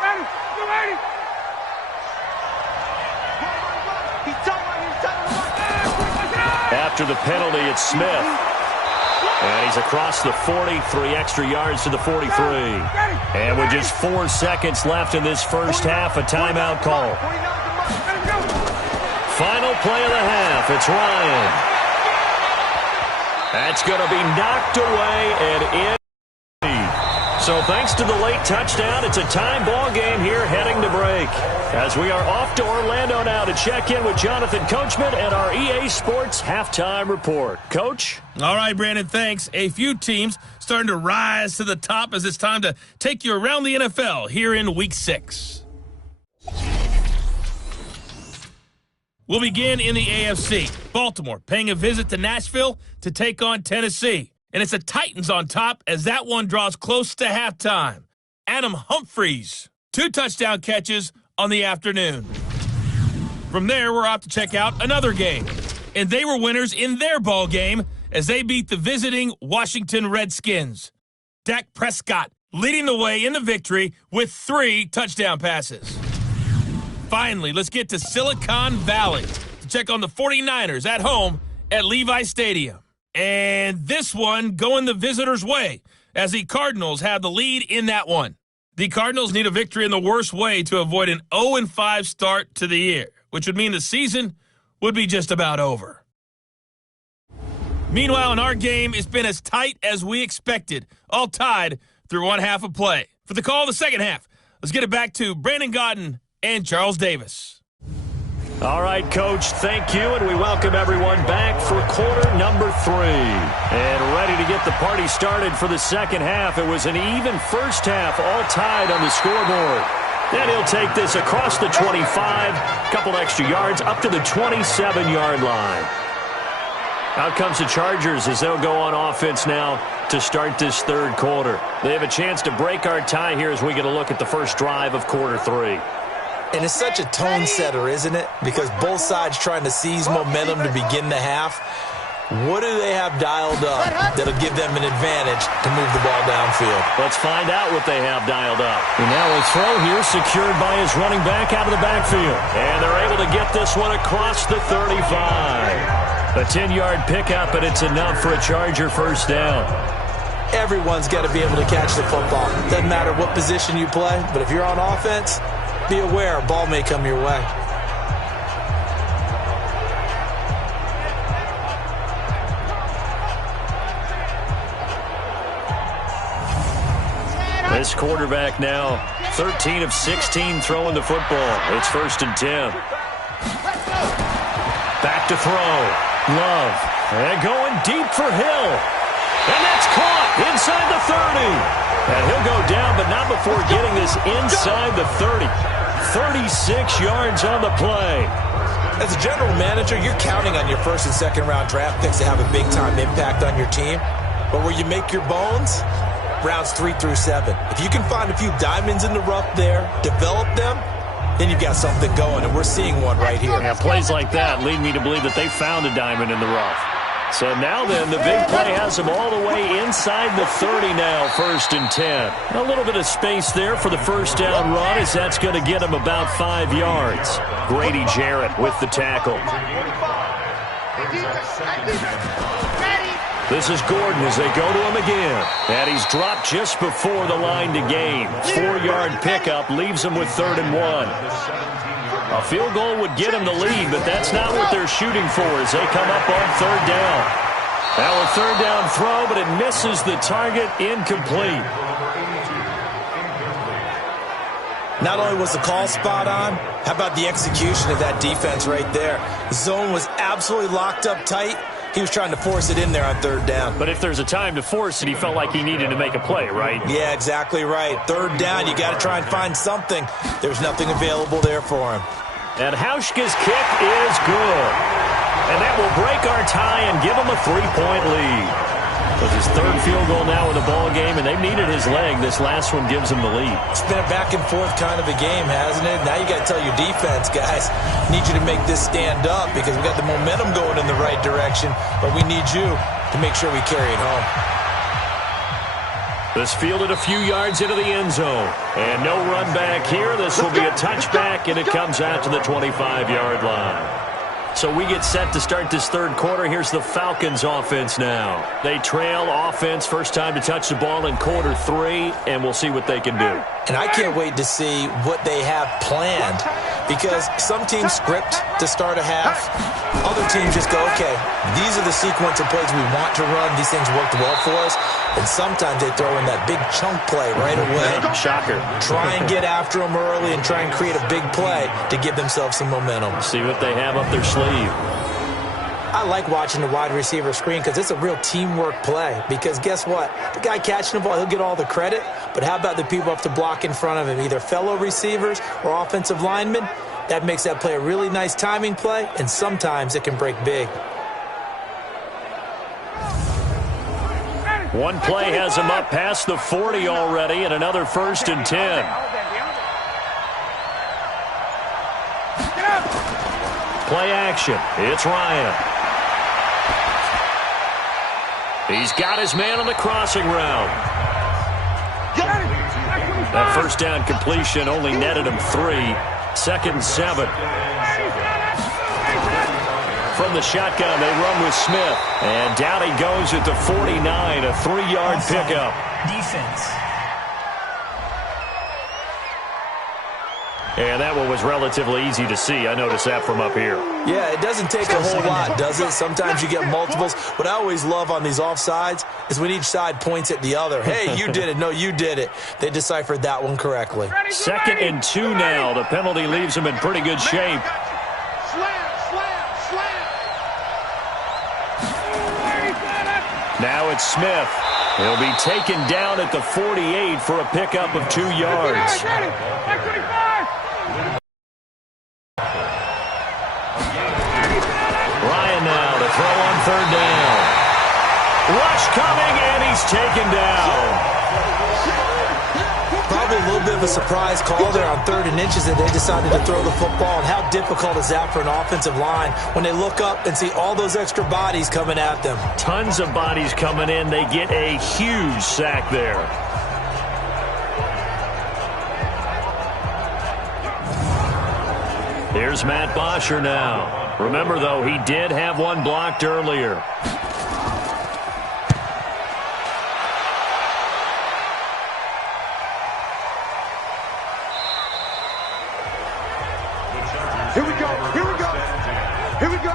After the penalty, it's Smith. And he's across the 40, 3 extra yards to the 43. And with just 4 seconds left in this first half, a timeout call. Final play of the half, it's Ryan. That's going to be knocked away and in. So thanks to the late touchdown, it's a time ball game here heading to break. As we are off to Orlando now to check in with Jonathan Coachman and our EA Sports Halftime Report. Coach? All right, Brandon, thanks. A few teams starting to rise to the top as it's time to take you around the NFL here in Week 6. We'll begin in the AFC. Baltimore paying a visit to Nashville to take on Tennessee. And it's the Titans on top as that one draws close to halftime. Adam Humphries, 2 touchdown catches on the afternoon. From there, we're off to check out another game. And they were winners in their ball game as they beat the visiting Washington Redskins. Dak Prescott leading the way in the victory with 3 touchdown passes. Finally, let's get to Silicon Valley to check on the 49ers at home at Levi Stadium. And this one going the visitors' way as the Cardinals have the lead in that one. The Cardinals need a victory in the worst way to avoid an 0-5 start to the year, which would mean the season would be just about over. Meanwhile, in our game, it's been as tight as we expected, all tied through one half of play. For the call of the second half, let's get it back to Brandon Godden and Charles Davis. All right, Coach, thank you, and we welcome everyone back for quarter number 3. And ready to get the party started for the second half. It was an even first half, all tied on the scoreboard. Then he'll take this across the 25, couple extra yards, up to the 27-yard line. Out comes the Chargers as they'll go on offense now to start this third quarter. They have a chance to break our tie here as we get a look at the first drive of quarter 3. And it's such a tone setter, isn't it? Because both sides trying to seize momentum to begin the half. What do they have dialed up that'll give them an advantage to move the ball downfield? Let's find out what they have dialed up. And now a throw here secured by his running back out of the backfield. And they're able to get this one across the 35. A 10-yard pickup, and it's enough for a Charger first down. Everyone's got to be able to catch the football. Doesn't matter what position you play, but if you're on offense, be aware a ball may come your way. This quarterback now 13 of 16 throwing the football. It's 1st and 10. Back to throw. Love. And going deep for Hill. And that's caught inside the 30. And he'll go down, but not before getting this inside the 30. 36 yards on the play. As a general manager, you're counting on your first and second round draft picks to have a big-time impact on your team. But where you make your bones, rounds 3 through 7. If you can find a few diamonds in the rough there, develop them, then you've got something going, and we're seeing one right here. Yeah, plays like that lead me to believe that they found a diamond in the rough. So now then, the big play has them all the way inside the 30 now, 1st and 10. A little bit of space there for the first down run as that's going to get him about 5 yards. Grady Jarrett with the tackle. This is Gordon as they go to him again. And he's dropped just before the line to gain. 4-yard pickup leaves him with 3rd and 1. A field goal would get him the lead, but that's not what they're shooting for as they come up on 3rd down. Now a third down throw, but it misses the target. Incomplete. Not only was the call spot on, how about the execution of that defense right there? Zone was absolutely locked up tight. He was trying to force it in there on third down. But if there's a time to force it, he felt like he needed to make a play, right? Yeah, exactly right. Third down, you got to try and find something. There's nothing available there for him. And Hauschka's kick is good. And that will break our tie and give him a 3-point lead. With his third field goal now in the ball game, and they've needed his leg. This last one gives him the lead. It's been a back and forth kind of a game, hasn't it? Now you got to tell your defense, guys, need you to make this stand up because we got the momentum going in the right direction, but we need you to make sure we carry it home. This fielded a few yards into the end zone. And no run back here. This will be a touchback, and it comes out to the 25-yard line. So we get set to start this third quarter. Here's the Falcons offense now. They trail offense, first time to touch the ball in quarter 3, and we'll see what they can do. And I can't wait to see what they have planned because some teams script to start a half. Other teams just go, okay, these are the sequence of plays we want to run. These things worked well for us. And sometimes they throw in that big chunk play right away. Shocker. Try and get after them early and try and create a big play to give themselves some momentum. See what they have up their sleeve. I like watching the wide receiver screen because it's a real teamwork play. Because guess what? The guy catching the ball, he'll get all the credit. But how about the people up to block in front of him, either fellow receivers or offensive linemen? That makes that play a really nice timing play, and sometimes it can break big. One play has him up past the 40 already, and another 1st and 10. Play action. It's Ryan. He's got his man on the crossing route. That first down completion only netted him 3. 2nd and 7. From the shotgun, they run with Smith. And down he goes at the 49, a 3-yard pickup. Defense. And that one was relatively easy to see. I noticed that from up here. Yeah, it doesn't take a whole lot, does it? Sometimes you get multiples. What I always love on these offsides is when each side points at the other. Hey, you did it. No, you did it. They deciphered that one correctly. 2nd and 2 now. The penalty leaves them in pretty good shape. Now it's Smith. He'll be taken down at the 48 for a pickup of 2 yards. Ryan now to throw on 3rd down. Rush coming, and he's taken down. Probably a little bit of a surprise call there on 3rd and inches that they decided to throw the football. And how difficult is that for an offensive line when they look up and see all those extra bodies coming at them? Tons of bodies coming in. They get a huge sack there. Here's Matt Bosher now. Remember, though, he did have one blocked earlier. Here we go. Here we go. Here we go.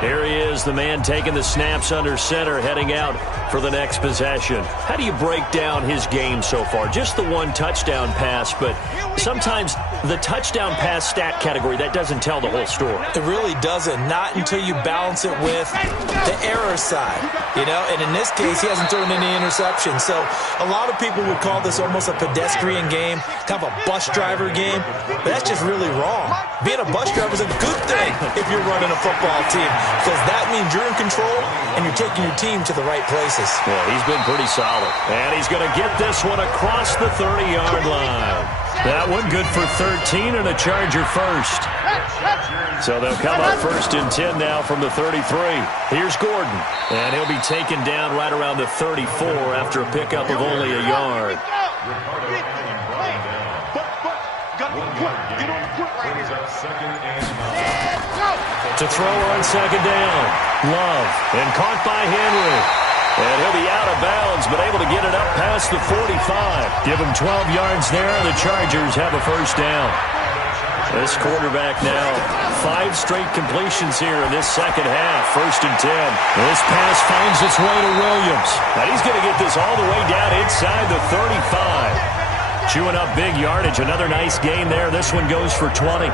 Here he is, the man taking the snaps under center, heading out for the next possession. How do you break down his game so far? Just the one touchdown pass, but sometimes the touchdown pass stat category, that doesn't tell the whole story. It really doesn't. Not until you balance it with the error side, you know? And in this case, he hasn't thrown any interceptions. So a lot of people would call this almost a pedestrian game, kind of a bus driver game, but that's just really wrong. Being a bus driver is a good thing if you're running a football team because that means you're in control and you're taking your team to the right places. Yeah, he's been pretty solid. And he's going to get this one across the 30-yard line. That one good for 13 and a Charger first. So they'll come up 1st and 10 now from the 33. Here's Gordon. And he'll be taken down right around the 34 after a pickup of only a yard. To throw on 2nd down. Love. And caught by Henry. And he'll be out of bounds, but able to get it up past the 45. Give him 12 yards there, and the Chargers have a 1st down. This quarterback now 5 straight completions here in this second half. 1st and 10. This pass finds its way to Williams. Now he's going to get this all the way down inside the 35. Chewing up big yardage. Another nice gain there. This one goes for 20.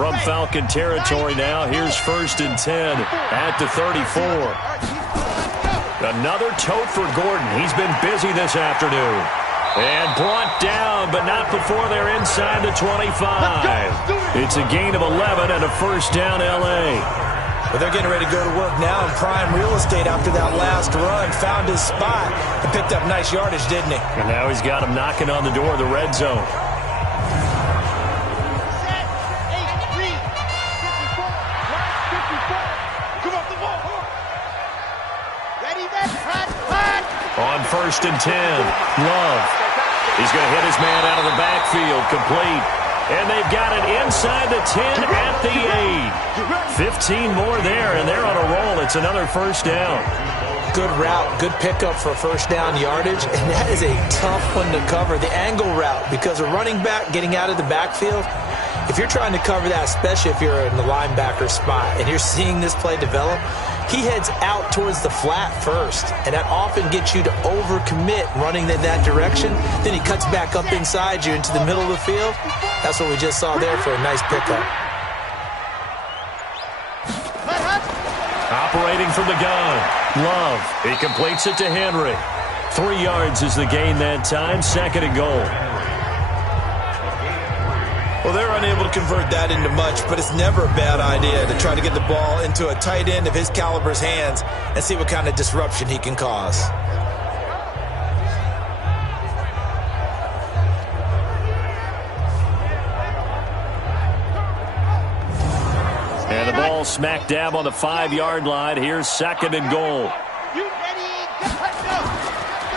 From Falcon territory now, here's 1st and 10 at the 34. Another tote for Gordon. He's been busy this afternoon. And brought down, but not before they're inside the 25. It's a gain of 11 and a 1st down, L.A. But they're getting ready to go to work now in prime real estate after that last run. Found his spot and picked up nice yardage, didn't he? And now he's got him knocking on the door of the red zone. On 1st and 10, Love. He's going to hit his man out of the backfield, complete. And they've got it inside the 10 at the 8. 15 more there, and they're on a roll. It's another 1st down. Good route, good pickup for 1st down yardage, and that is a tough one to cover, the angle route, because a running back getting out of the backfield, if you're trying to cover that, especially if you're in the linebacker spot, and you're seeing this play develop, he heads out towards the flat first, and that often gets you to overcommit running in that direction. Then he cuts back up inside you into the middle of the field. That's what we just saw there for a nice pickup. Operating from the gun, Love. He completes it to Henry. 3 yards is the gain that time, 2nd and goal. Well, they're unable to convert that into much, but it's never a bad idea to try to get the ball into a tight end of his caliber's hands and see what kind of disruption he can cause. And the ball smack dab on the 5-yard line. Here's 2nd and goal.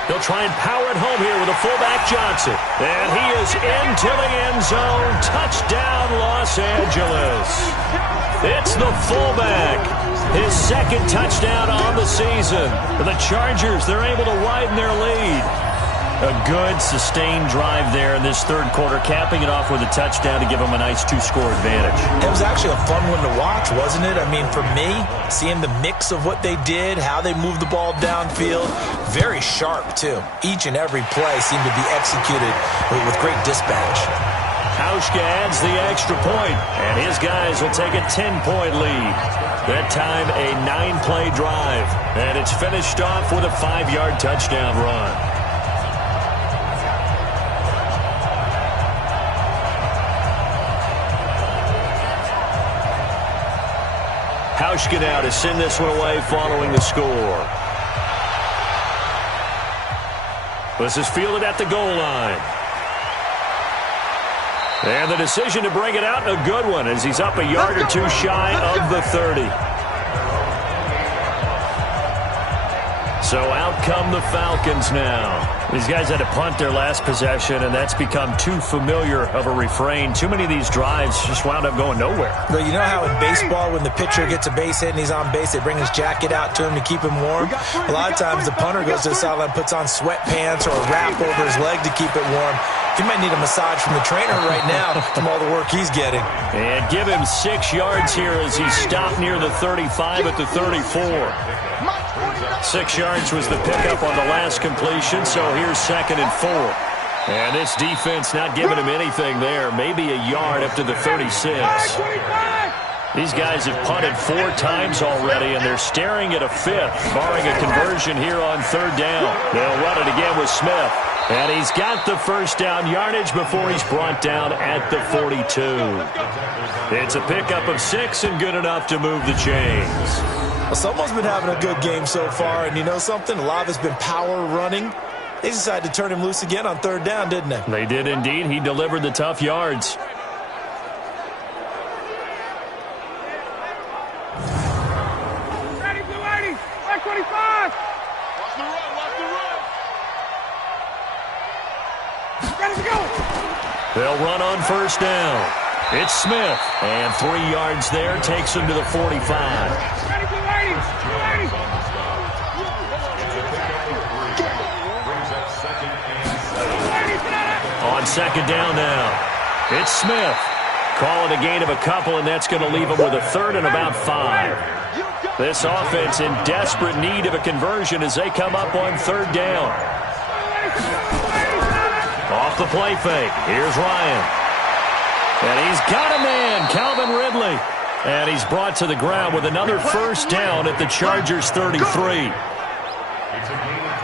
They'll try and power it home here with a fullback Johnson. And he is into the end zone. Touchdown, Los Angeles. It's the fullback. His 2nd touchdown on the season. The Chargers, they're able to widen their lead. A good, sustained drive there in this 3rd quarter, capping it off with a touchdown to give them a nice 2-score advantage. It was actually a fun one to watch, wasn't it? I mean, for me, seeing the mix of what they did, how they moved the ball downfield, very sharp, too. Each and every play seemed to be executed with great dispatch. Hauschka adds the extra point, and his guys will take a 10-point lead. That time, a 9-play drive, and it's finished off with a 5-yard touchdown run. Hauschka now to send this one away following the score. This is fielded at the goal line. And the decision to bring it out, a good one, as he's up a yard or 2 shy of the 30. So out come the Falcons now. These guys had to punt their last possession, and that's become too familiar of a refrain. Too many of these drives just wound up going nowhere. Well, you know how in baseball, when the pitcher gets a base hit and he's on base, they bring his jacket out to him to keep him warm? A lot of times the punter goes to the sideline, puts on sweatpants or a wrap over his leg to keep it warm. He might need a massage from the trainer right now from all the work he's getting. And give him 6 yards here as he stopped near the 35 at the 34. 6 yards was the pickup on the last completion, so here's 2nd and 4. And this defense not giving him anything there, maybe a yard up to the 36. These guys have punted 4 times already, and they're staring at a 5th, barring a conversion here on 3rd down. They'll run it again with Smith. And he's got the 1st down yardage before he's brought down at the 42. It's a pickup of 6 and good enough to move the chains. Well, someone's been having a good game so far, and you know something? A lot has been power running. They decided to turn him loose again on 3rd down, didn't they? They did indeed. He delivered the tough yards. Ready, 280, 125. Watch the run, watch the run. Ready to go. They'll run on 1st down. It's Smith. And 3 yards there takes him to the 45. On second down now. It's Smith. Call it a gain of a couple, and that's going to leave him with a third and about 5. This offense in desperate need of a conversion as they come up on third down. Off the play fake. Here's Ryan. And he's got a man, Calvin Ridley. And he's brought to the ground with another first down at the Chargers' 33.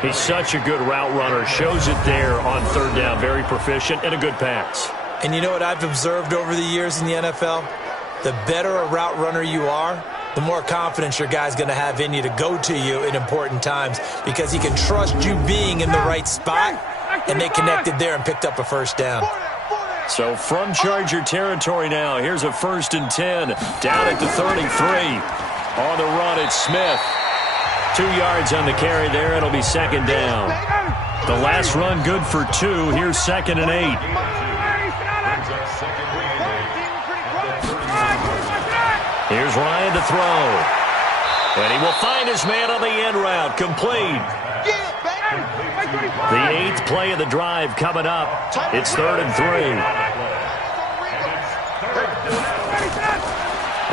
He's such a good route runner. Shows it there on third down. Very proficient and a good pass. And you know what I've observed over the years in the NFL? The better a route runner you are, the more confidence your guy's going to have in you to go to you in important times because he can trust you being in the right spot, and they connected there and picked up a first down. So from Charger territory now, here's a 1st and 10 down at the 33. On the run, it's Smith. 2 yards on the carry there. It'll be second down. The last run good for 2. Here's 2nd and 8. Here's Ryan to throw. And he will find his man on the end route. Complete. The 8th play of the drive coming up. It's 3rd and 3.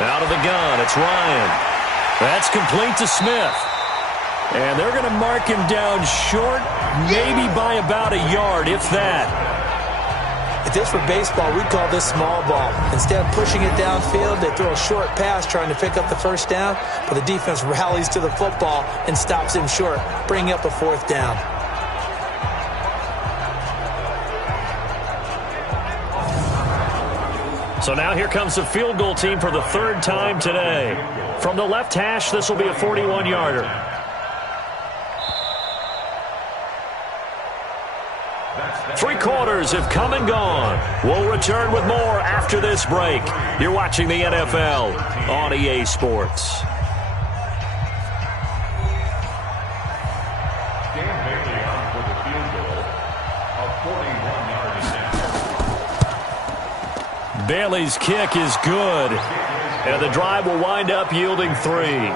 Out of the gun, it's Ryan. That's complete to Smith. And they're going to mark him down short, maybe by about a yard, if that. If this were baseball, we'd call this small ball. Instead of pushing it downfield, they throw a short pass trying to pick up the first down, but the defense rallies to the football and stops him short, bringing up a 4th down. So now here comes the field goal team for the 3rd time today. From the left hash, this will be a 41-yarder. Three quarters have come and gone. We'll return with more after this break. You're watching the NFL on EA Sports. Bailey's kick is good. And the drive will wind up yielding 3.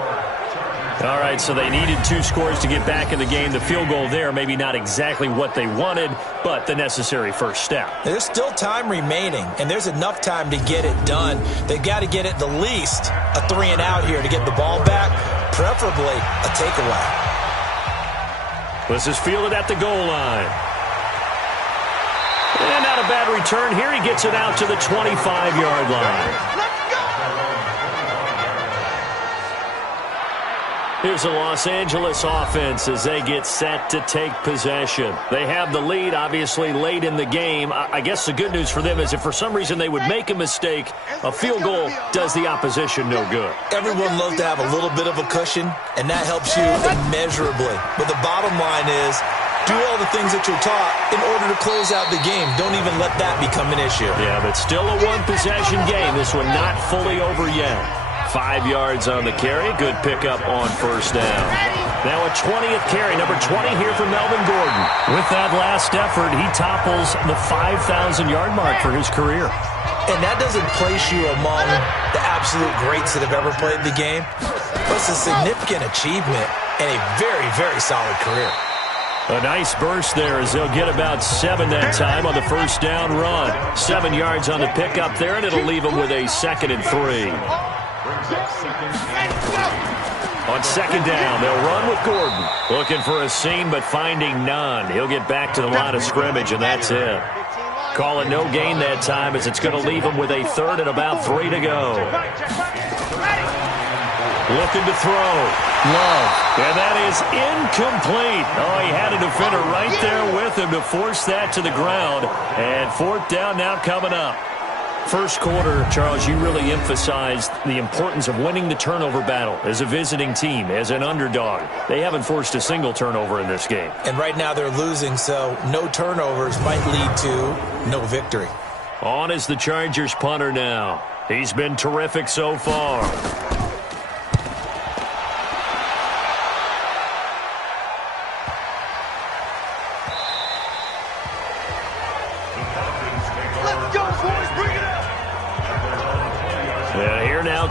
All right, so they needed 2 scores to get back in the game. The field goal there, maybe not exactly what they wanted, but the necessary first step. There's still time remaining, and there's enough time to get it done. They've got to get it the least a 3 and out here to get the ball back, preferably a takeaway. This is fielded at the goal line. And not a bad return here. He gets it out to the 25-yard line. Here's the Los Angeles offense as they get set to take possession. They have the lead, obviously, late in the game. I guess the good news for them is if for some reason they would make a mistake, a field goal does the opposition no good. Everyone loves to have a little bit of a cushion, and that helps you immeasurably. But the bottom line is, do all the things that you're taught in order to close out the game. Don't even let that become an issue. Yeah, but still a one-possession game. This one not fully over yet. 5 yards on the carry. Good pickup on first down. Now a 20th carry. Number 20 here for Melvin Gordon. With that last effort, he topples the 5,000-yard mark for his career. And that doesn't place you among the absolute greats that have ever played the game. But it's a significant achievement and a very, very solid career. A nice burst there as they'll get about 7 that time on the first down run. 7 yards on the pickup there, and it'll leave them with a 2nd and 3. On second down, they'll run with Gordon. Looking for a seam, but finding none. He'll get back to the line of scrimmage, and that's it. Call it no gain that time as it's going to leave him with a 3rd and about 3 to go. Looking to throw. Love. And that is incomplete. Oh, he had a defender right there with him to force that to the ground. And 4th down now coming up. First quarter, Charles, you really emphasized the importance of winning the turnover battle as a visiting team, as an underdog. They haven't forced a single turnover in this game. And right now they're losing, so no turnovers might lead to no victory. On is the Chargers punter now. He's been terrific so far.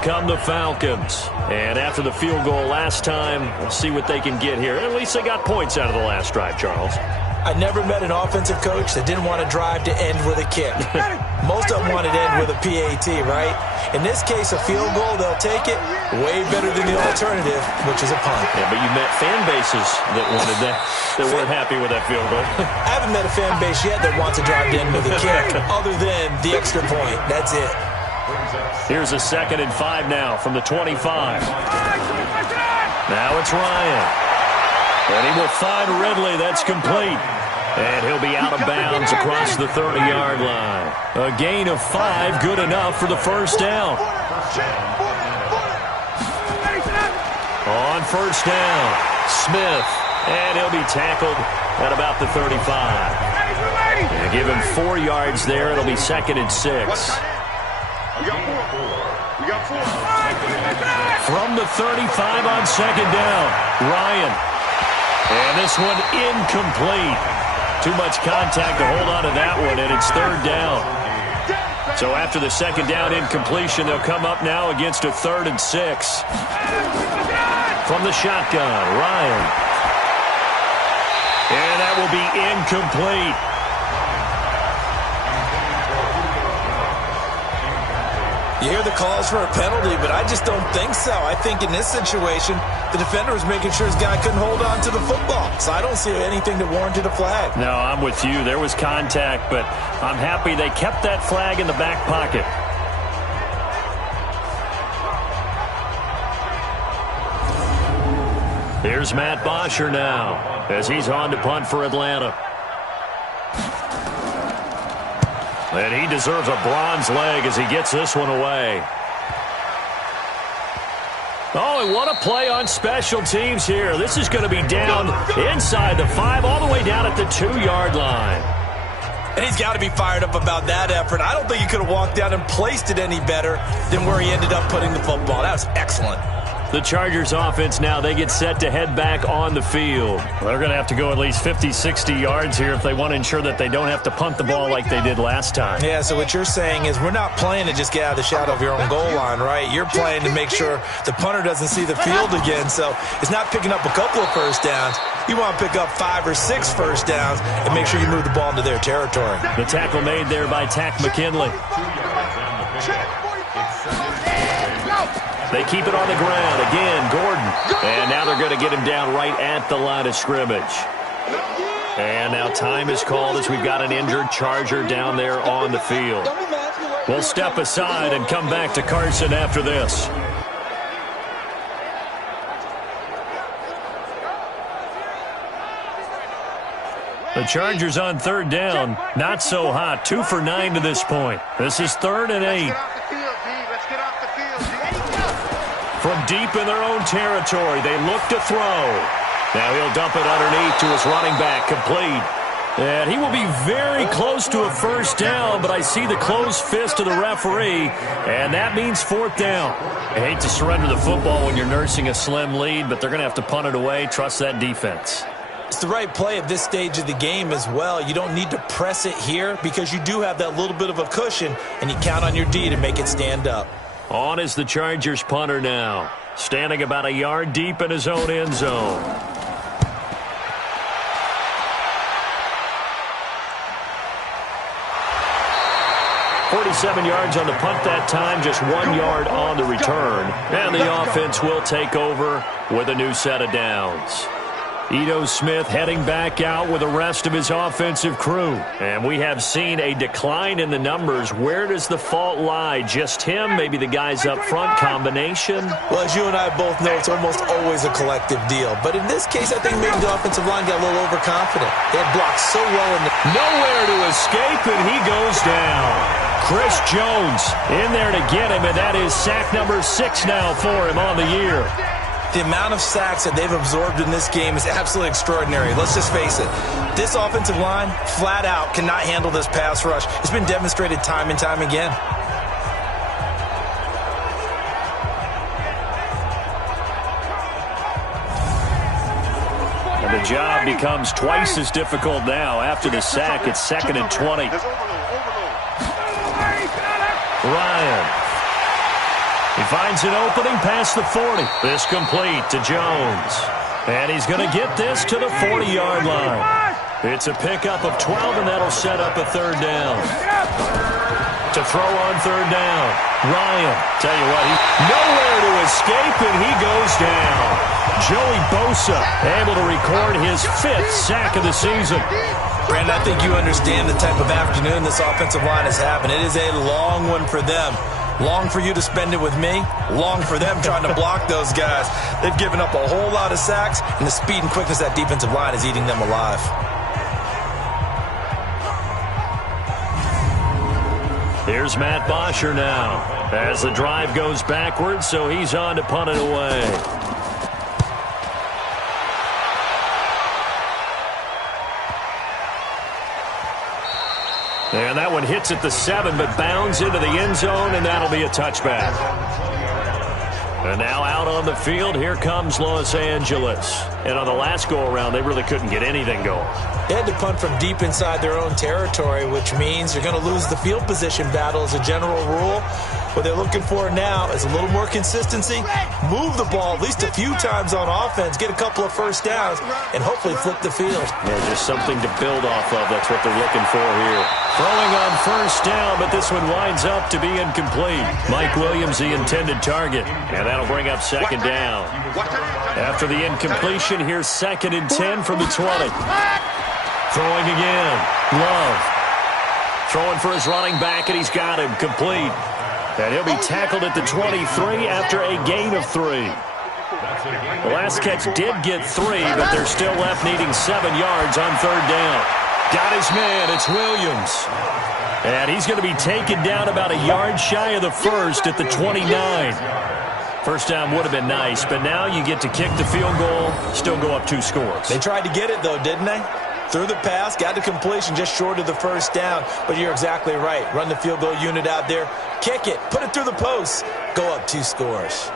come the Falcons. And after the field goal last time, we'll see what they can get here. At least they got points out of the last drive, Charles. I never met an offensive coach that didn't want to drive to end with a kick. Most of them wanted to end with a PAT, right? In this case, a field goal, they'll take it. Way better than the alternative, which is a punt. Yeah, but you met fan bases that wanted that weren't happy with that field goal. I haven't met a fan base yet that wants to drive to end with a kick, other than the extra point. That's it. Here's a 2nd and 5 now from the 25. Now it's Ryan. And he will find Ridley. That's complete. And he'll be out of bounds across the 30-yard line. A gain of 5, good enough for the first down. On first down, Smith. And he'll be tackled at about the 35. And give him 4 yards there. It'll be 2nd and 6. We got 4. From the 35 on 2nd down, Ryan. And this one incomplete. Too much contact to hold on to that one, and it's 3rd down. So after the 2nd down incompletion, they'll come up now against a 3rd and 6. From the shotgun, Ryan. And that will be incomplete. You hear the calls for a penalty, but I just don't think so. I think in this situation, the defender was making sure his guy couldn't hold on to the football. So I don't see anything that warranted a flag. No, I'm with you. There was contact, but I'm happy they kept that flag in the back pocket. Here's Matt Bosher now as he's on to punt for Atlanta. And he deserves a bronze leg as he gets this one away. Oh, and what a play on special teams here. This is going to be down inside the 5, all the way down at the 2-yard line. And he's got to be fired up about that effort. I don't think he could have walked down and placed it any better than where he ended up putting the football. That was excellent. The Chargers offense now, they get set to head back on the field. Well, they're going to have to go at least 50, 60 yards here if they want to ensure that they don't have to punt the ball like they did last time. Yeah, so what you're saying is we're not playing to just get out of the shadow of your own goal line, right? You're playing to make sure the punter doesn't see the field again. So it's not picking up a couple of first downs. You want to pick up 5 or 6 first downs and make sure you move the ball into their territory. The tackle made there by Tack McKinley. They keep it on the ground. Again, Gordon. And now they're going to get him down right at the line of scrimmage. And now time is called as we've got an injured Charger down there on the field. We'll step aside and come back to Carson after this. The Chargers on 3rd down. Not so hot. 2 for 9 to this point. This is 3rd and 8. From deep in their own territory, they look to throw. Now he'll dump it underneath to his running back, complete. And he will be very close to a first down, but I see the closed fist of the referee, and that means 4th down. I hate to surrender the football when you're nursing a slim lead, but they're going to have to punt it away. Trust that defense. It's the right play at this stage of the game as well. You don't need to press it here because you do have that little bit of a cushion, and you count on your D to make it stand up. On is the Chargers punter now, standing about a yard deep in his own end zone. .47 yards on the punt that time, just 1 yard on the return. And the offense will take over with a new set of downs. Ito Smith heading back out with the rest of his offensive crew. And we have seen a decline in the numbers. Where does the fault lie? Just him? Maybe the guys up front? Combination? Well, as you and I both know, it's almost always a collective deal. But in this case, I think maybe the offensive line got a little overconfident. They had blocked so well in the... Nowhere to escape, and he goes down. Chris Jones in there to get him, and that is sack number 6 now for him on the year. The amount of sacks that they've absorbed in this game is absolutely extraordinary. Let's just face it. This offensive line, flat out, cannot handle this pass rush. It's been demonstrated time and time again. And the job becomes twice as difficult now. After the sack, it's 2nd and 20. Ryan. He finds an opening past the 40. This complete to Jones. And he's going to get this to the 40-yard line. It's a pickup of 12, and that'll set up a third down. To throw on third down, Ryan. Tell you what, nowhere to escape, and he goes down. Joey Bosa able to record his 5th sack of the season. Brandon, I think you understand the type of afternoon this offensive line is having. It is a long one for them. Long for you to spend it with me. Long for them trying to block those guys. They've given up a whole lot of sacks, and the speed and quickness of that defensive line is eating them alive. Here's Matt Bosher now as the drive goes backwards, so he's on to punt it away. And that one hits at the 7, but bounds into the end zone, and that'll be a touchback. And now out on the field, here comes Los Angeles. And on the last go-around, they really couldn't get anything going. They had to punt from deep inside their own territory, which means you're going to lose the field position battle as a general rule. What they're looking for now is a little more consistency, move the ball at least a few times on offense, get a couple of first downs, and hopefully flip the field. Yeah, just something to build off of. That's what they're looking for here. Throwing on first down, but this one winds up to be incomplete. Mike Williams, the intended target, and that'll bring up second down. After the incompletion, here's 2nd and 10 from the 20. Throwing again. Love. Throwing for his running back, and he's got him complete. And he'll be tackled at the 23 after a gain of 3. The last catch did get 3, but they're still left needing 7 yards on third down. Got his man. It's Williams. And he's going to be taken down about a yard shy of the first at the 29. First down would have been nice, but now you get to kick the field goal, still go up 2 scores. They tried to get it, though, didn't they? Threw the pass, got to completion just short of the first down. But you're exactly right. Run the field goal unit out there. Kick it. Put it through the post. Go up 2 scores.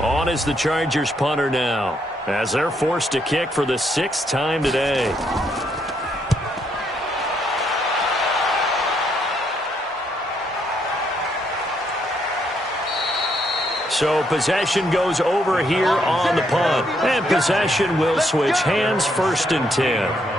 On is the Chargers punter now, as they're forced to kick for the 6th time today. So possession goes over here on the punt. And possession will switch hands, 1st and 10.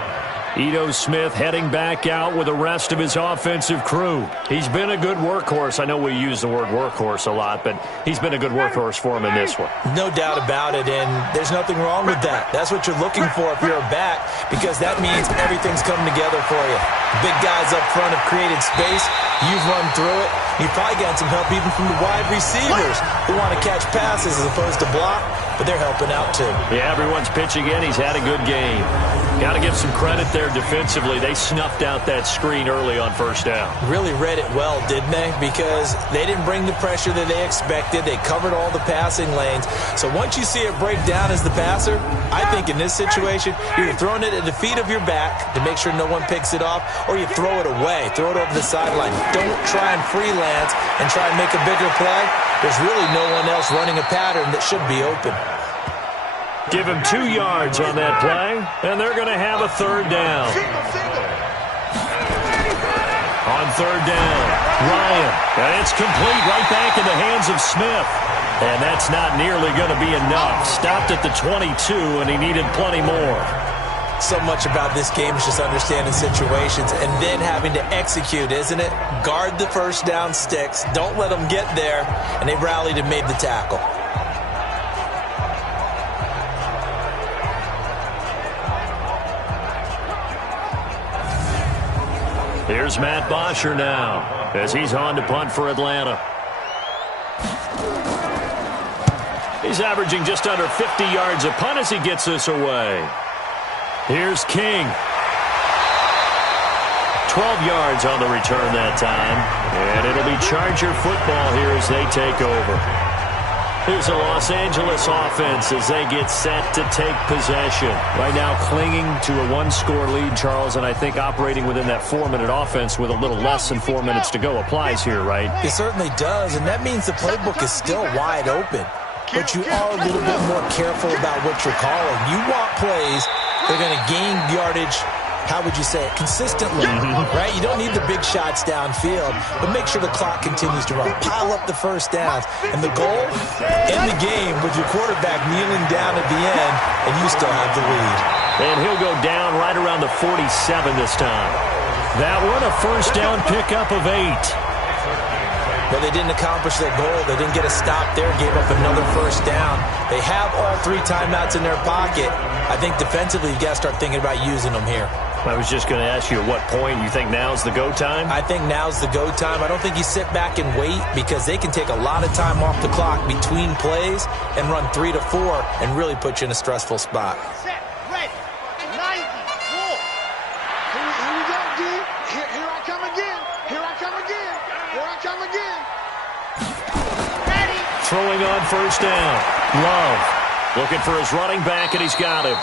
Ito Smith heading back out with the rest of his offensive crew. He's been a good workhorse. I know we use the word workhorse a lot, but he's been a good workhorse for him in this one. No doubt about it, and there's nothing wrong with that. That's what you're looking for if you're a back, because that means everything's coming together for you. Big guys up front have created space. You've run through it. You've probably gotten some help even from the wide receivers who want to catch passes as opposed to block, but they're helping out too. Yeah, everyone's pitching in. He's had a good game. Got to give some credit there defensively. They snuffed out that screen early on first down. Really read it well, didn't they? Because they didn't bring the pressure that they expected. They covered all the passing lanes. So once you see it break down as the passer, I think in this situation, you're throwing it at the feet of your back to make sure no one picks it off, or you throw it away, throw it over the sideline. Don't try and freelance and try and make a bigger play. There's really no one else running a pattern that should be open. Give him 2 yards on that play, and they're going to have a third down. On third down, Ryan, and it's complete right back in the hands of Smith. And that's not nearly going to be enough. Stopped at the 22, and he needed plenty more. So much about this game is just understanding situations and then having to execute, isn't it? Guard the first down sticks. Don't let them get there. And they rallied and made the tackle. Here's Matt Bosher now as he's on to punt for Atlanta. He's averaging just under 50 yards a punt as he gets this away. Here's King. 12 yards on the return that time. And it'll be Charger football here as they take over. Here's the Los Angeles offense as they get set to take possession. Right now clinging to a 1-score lead, Charles, and I think operating within that 4-minute offense with a little less than 4 minutes to go applies here, right? It certainly does, and that means the playbook is still wide open. But you are a little bit more careful about what you're calling. You want plays that are going to gain yardage how would you say it, consistently, right? You don't need the big shots downfield, but make sure the clock continues to run. Pile up the first downs. And the goal, end the game with your quarterback kneeling down at the end, and you still have the lead. And he'll go down right around the 47 this time. That one, a first down pickup of 8. But they didn't accomplish their goal. They didn't get a stop there, gave up another first down. They have all 3 timeouts in their pocket. I think defensively you've got to start thinking about using them here. I was just going to ask you at what point you think now's the go time? I think now's the go time. I don't think you sit back and wait because they can take a lot of time off the clock between plays and run 3 to 4 and really put you in a stressful spot. Set, ready, 90, war. Here we go, D. Here I come again. Here I come again. Here I come again. Ready. Throwing on first down. Love looking for his running back, and he's got him.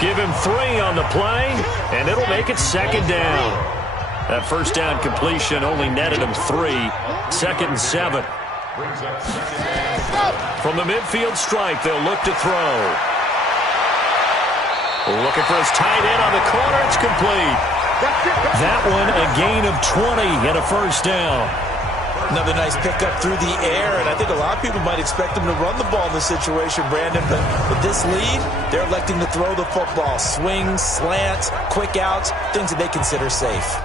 Give him 3 on the play, and it'll make it second down. That first down completion only netted him 3. 2nd and 7. From the midfield stripe, they'll look to throw. Looking for his tight end on the corner. It's complete. That one a gain of 20 and a first down. Another nice pickup through the air, and I think a lot of people might expect them to run the ball in this situation, Brandon, but with this lead, they're electing to throw the football. Swings, slants, quick outs, things that they consider safe.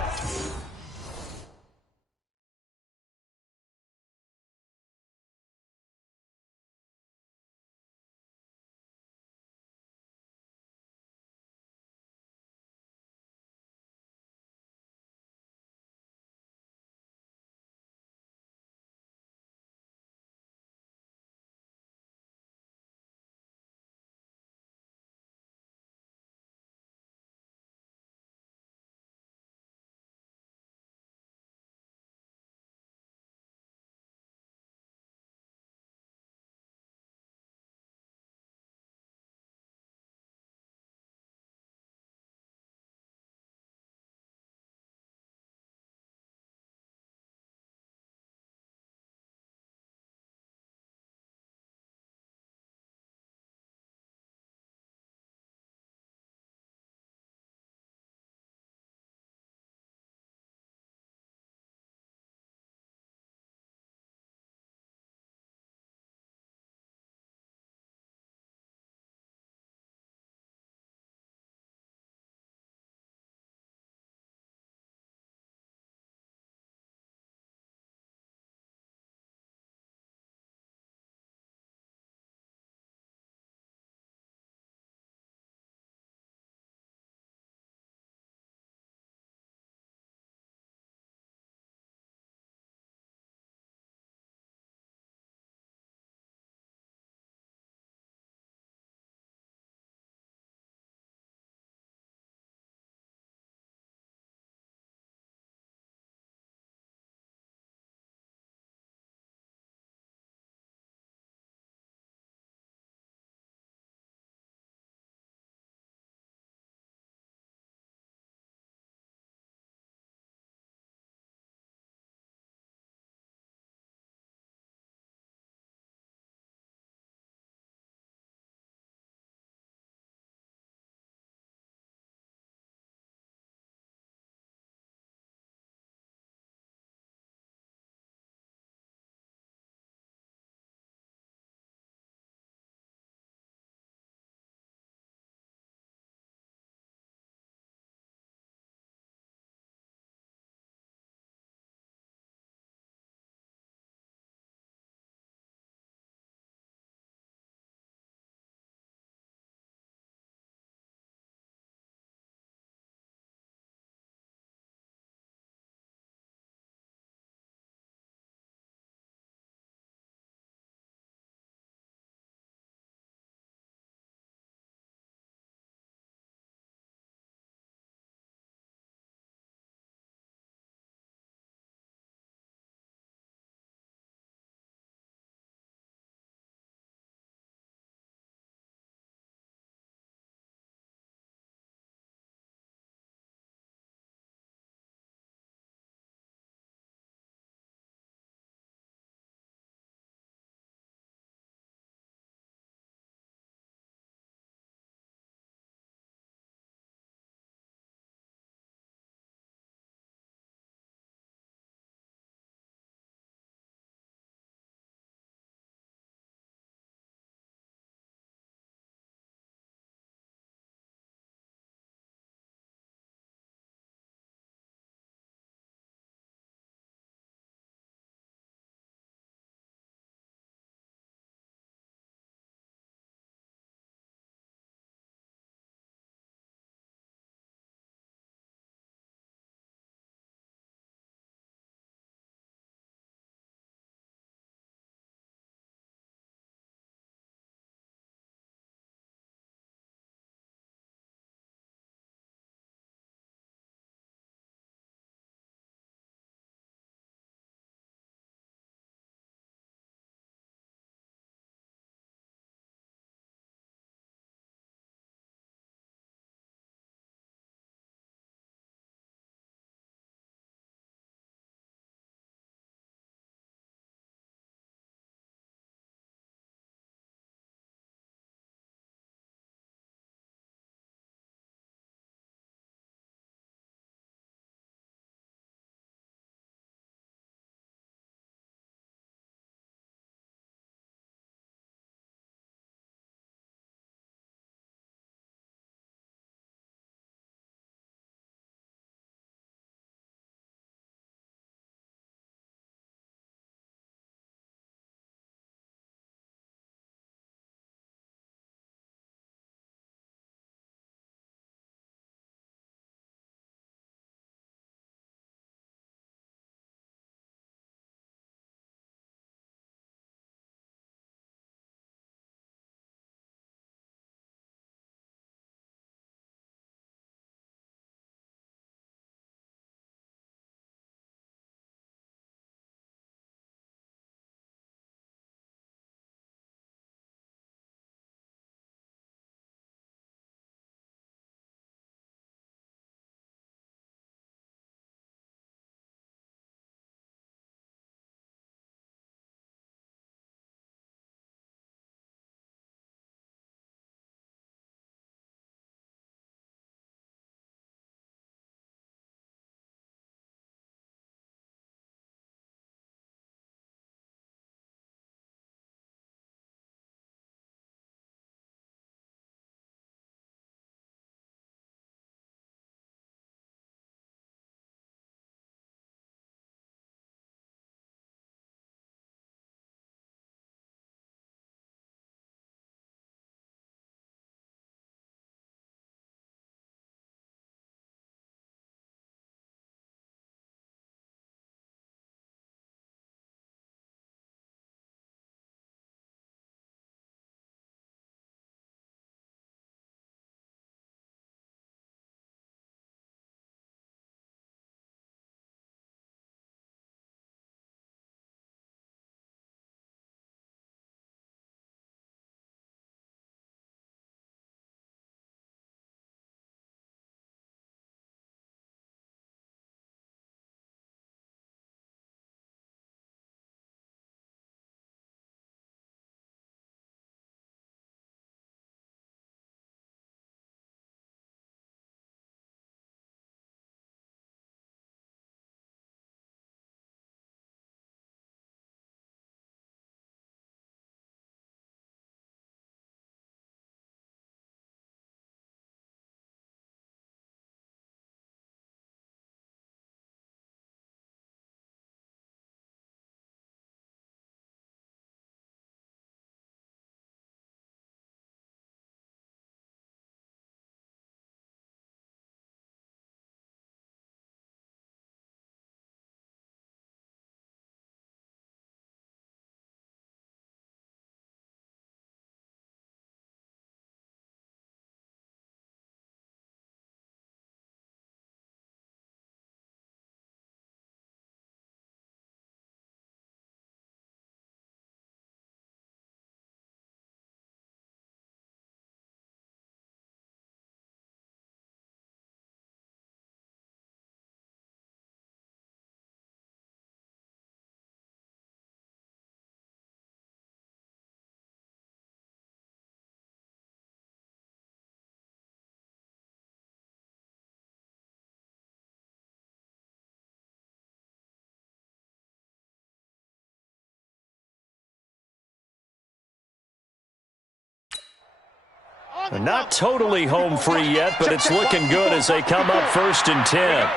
Not totally home free yet, but it's looking good as they come up 1st and 10.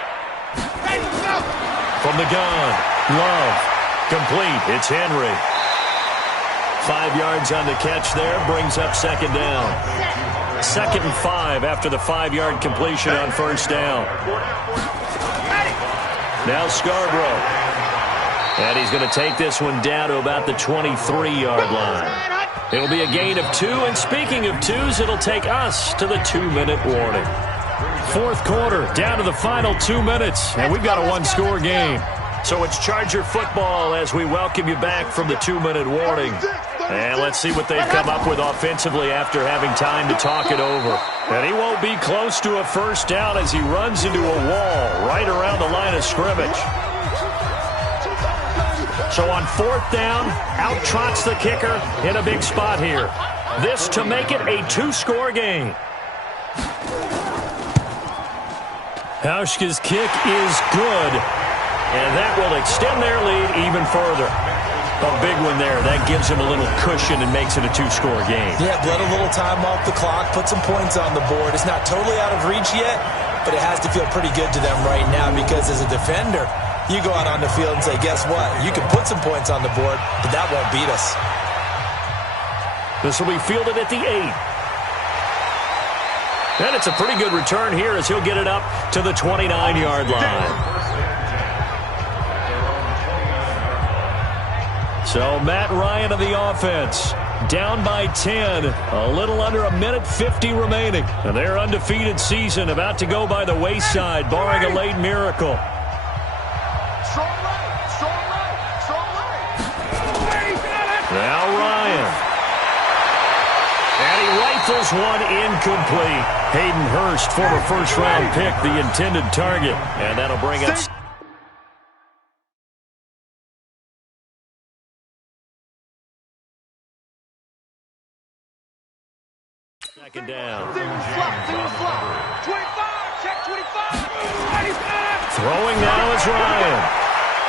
From the gun, Love. Complete. It's Henry. 5 yards on the catch there, brings up 2nd down. 2nd and 5 after the 5-yard completion on 1st down. Now Scarborough. And he's going to take this one down to about the 23-yard line. It'll be a gain of 2, and speaking of 2s, it'll take us to the 2-minute warning. 4th quarter, down to the final 2 minutes, and we've got a 1-score game. So it's Charger football as we welcome you back from the 2-minute warning. And let's see what they've come up with offensively after having time to talk it over. And he won't be close to a 1st down as he runs into a wall right around the line of scrimmage. So on 4th down, out trots the kicker in a big spot here. This to make it a 2-score game. Hauschka's kick is good, and that will extend their lead even further. A big one there. That gives him a little cushion and makes it a 2-score game. Yeah, let a little time off the clock, put some points on the board. It's not totally out of reach yet, but it has to feel pretty good to them right now because as a defender, you go out on the field and say, guess what? You can put some points on the board, but that won't beat us. This will be fielded at the 8. And it's a pretty good return here as he'll get it up to the 29-yard line. So Matt Ryan of the offense, down by 10, a little under 1:50 remaining. And their undefeated season about to go by the wayside, barring a late miracle. Now Ryan. And he rifles one incomplete. Hayden Hurst, former first-round pick, the intended target. And that'll bring us... Second down. Throwing now is Ryan.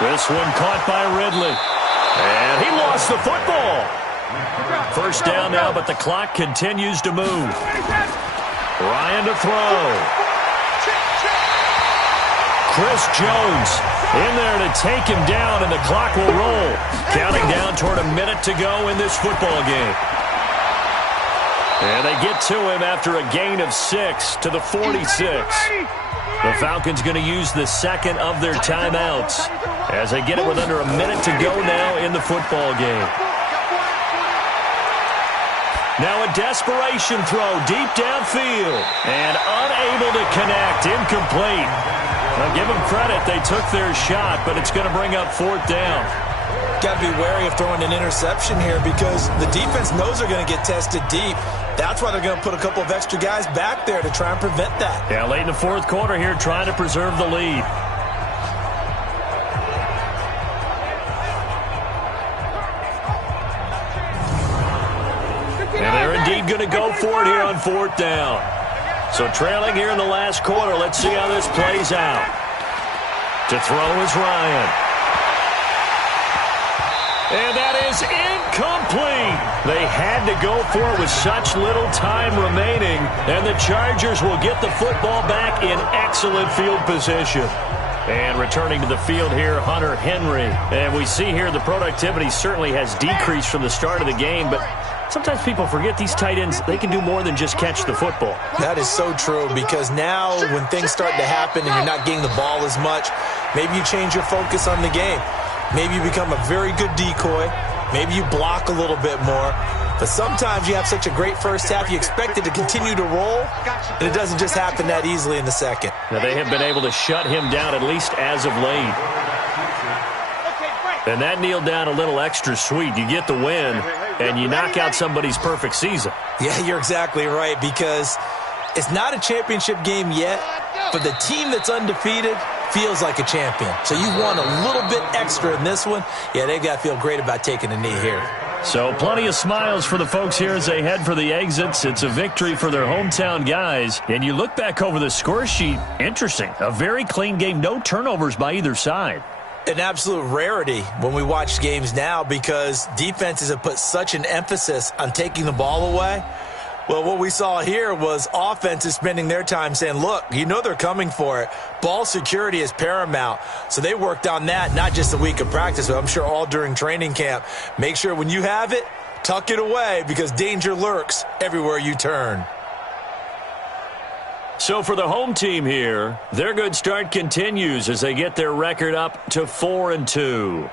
This one caught by Ridley. And he lost the football. 1st down now, but the clock continues to move. Ryan to throw. Chris Jones in there to take him down, and the clock will roll. Counting down toward a minute to go in this football game. And they get to him after a gain of 6 to the 46. The Falcons going to use the 2nd of their timeouts as they get it with under a minute to go now in the football game. Now a desperation throw deep downfield and unable to connect, incomplete. Now give them credit, they took their shot, but it's going to bring up 4th down. Got to be wary of throwing an interception here because the defense knows they're going to get tested deep. That's why they're going to put a couple of extra guys back there to try and prevent that. Yeah, late in the 4th quarter here, trying to preserve the lead. And they're indeed going to go for it here on 4th down. So trailing here in the last quarter, let's see how this plays out. To throw is Ryan. And that is incomplete. They had to go for it with such little time remaining, and the Chargers will get the football back in excellent field position. And returning to the field here, Hunter Henry. And we see here the productivity certainly has decreased from the start of the game, but sometimes people forget these tight ends, they can do more than just catch the football. That is so true because now when things start to happen and you're not getting the ball as much, maybe you change your focus on the game. Maybe you become a very good decoy. Maybe you block a little bit more. But sometimes you have such a great first half, you expect it to continue to roll, and it doesn't just happen that easily in the second. Now they have been able to shut him down at least as of late. And that kneeled down a little extra sweet. You get the win, and you knock out somebody's perfect season. Yeah, you're exactly right because it's not a championship game yet, but the team that's undefeated feels like a champion. So you won a little bit extra in this one. Yeah, they've got to feel great about taking a knee here. So plenty of smiles for the folks here as they head for the exits. It's a victory for their hometown guys. And you look back over the score sheet, interesting. A very clean game, no turnovers by either side. An absolute rarity when we watch games now because defenses have put such an emphasis on taking the ball away. Well, what we saw here was offenses spending their time saying, look, you know they're coming for it. Ball security is paramount. So they worked on that, not just a week of practice, but I'm sure all during training camp. Make sure when you have it, tuck it away because danger lurks everywhere you turn. So for the home team here, their good start continues as they get their record up to 4-2.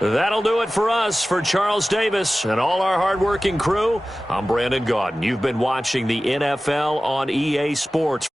That'll do it for us. For Charles Davis and all our hardworking crew, I'm Brandon Gaudin. You've been watching the NFL on EA Sports.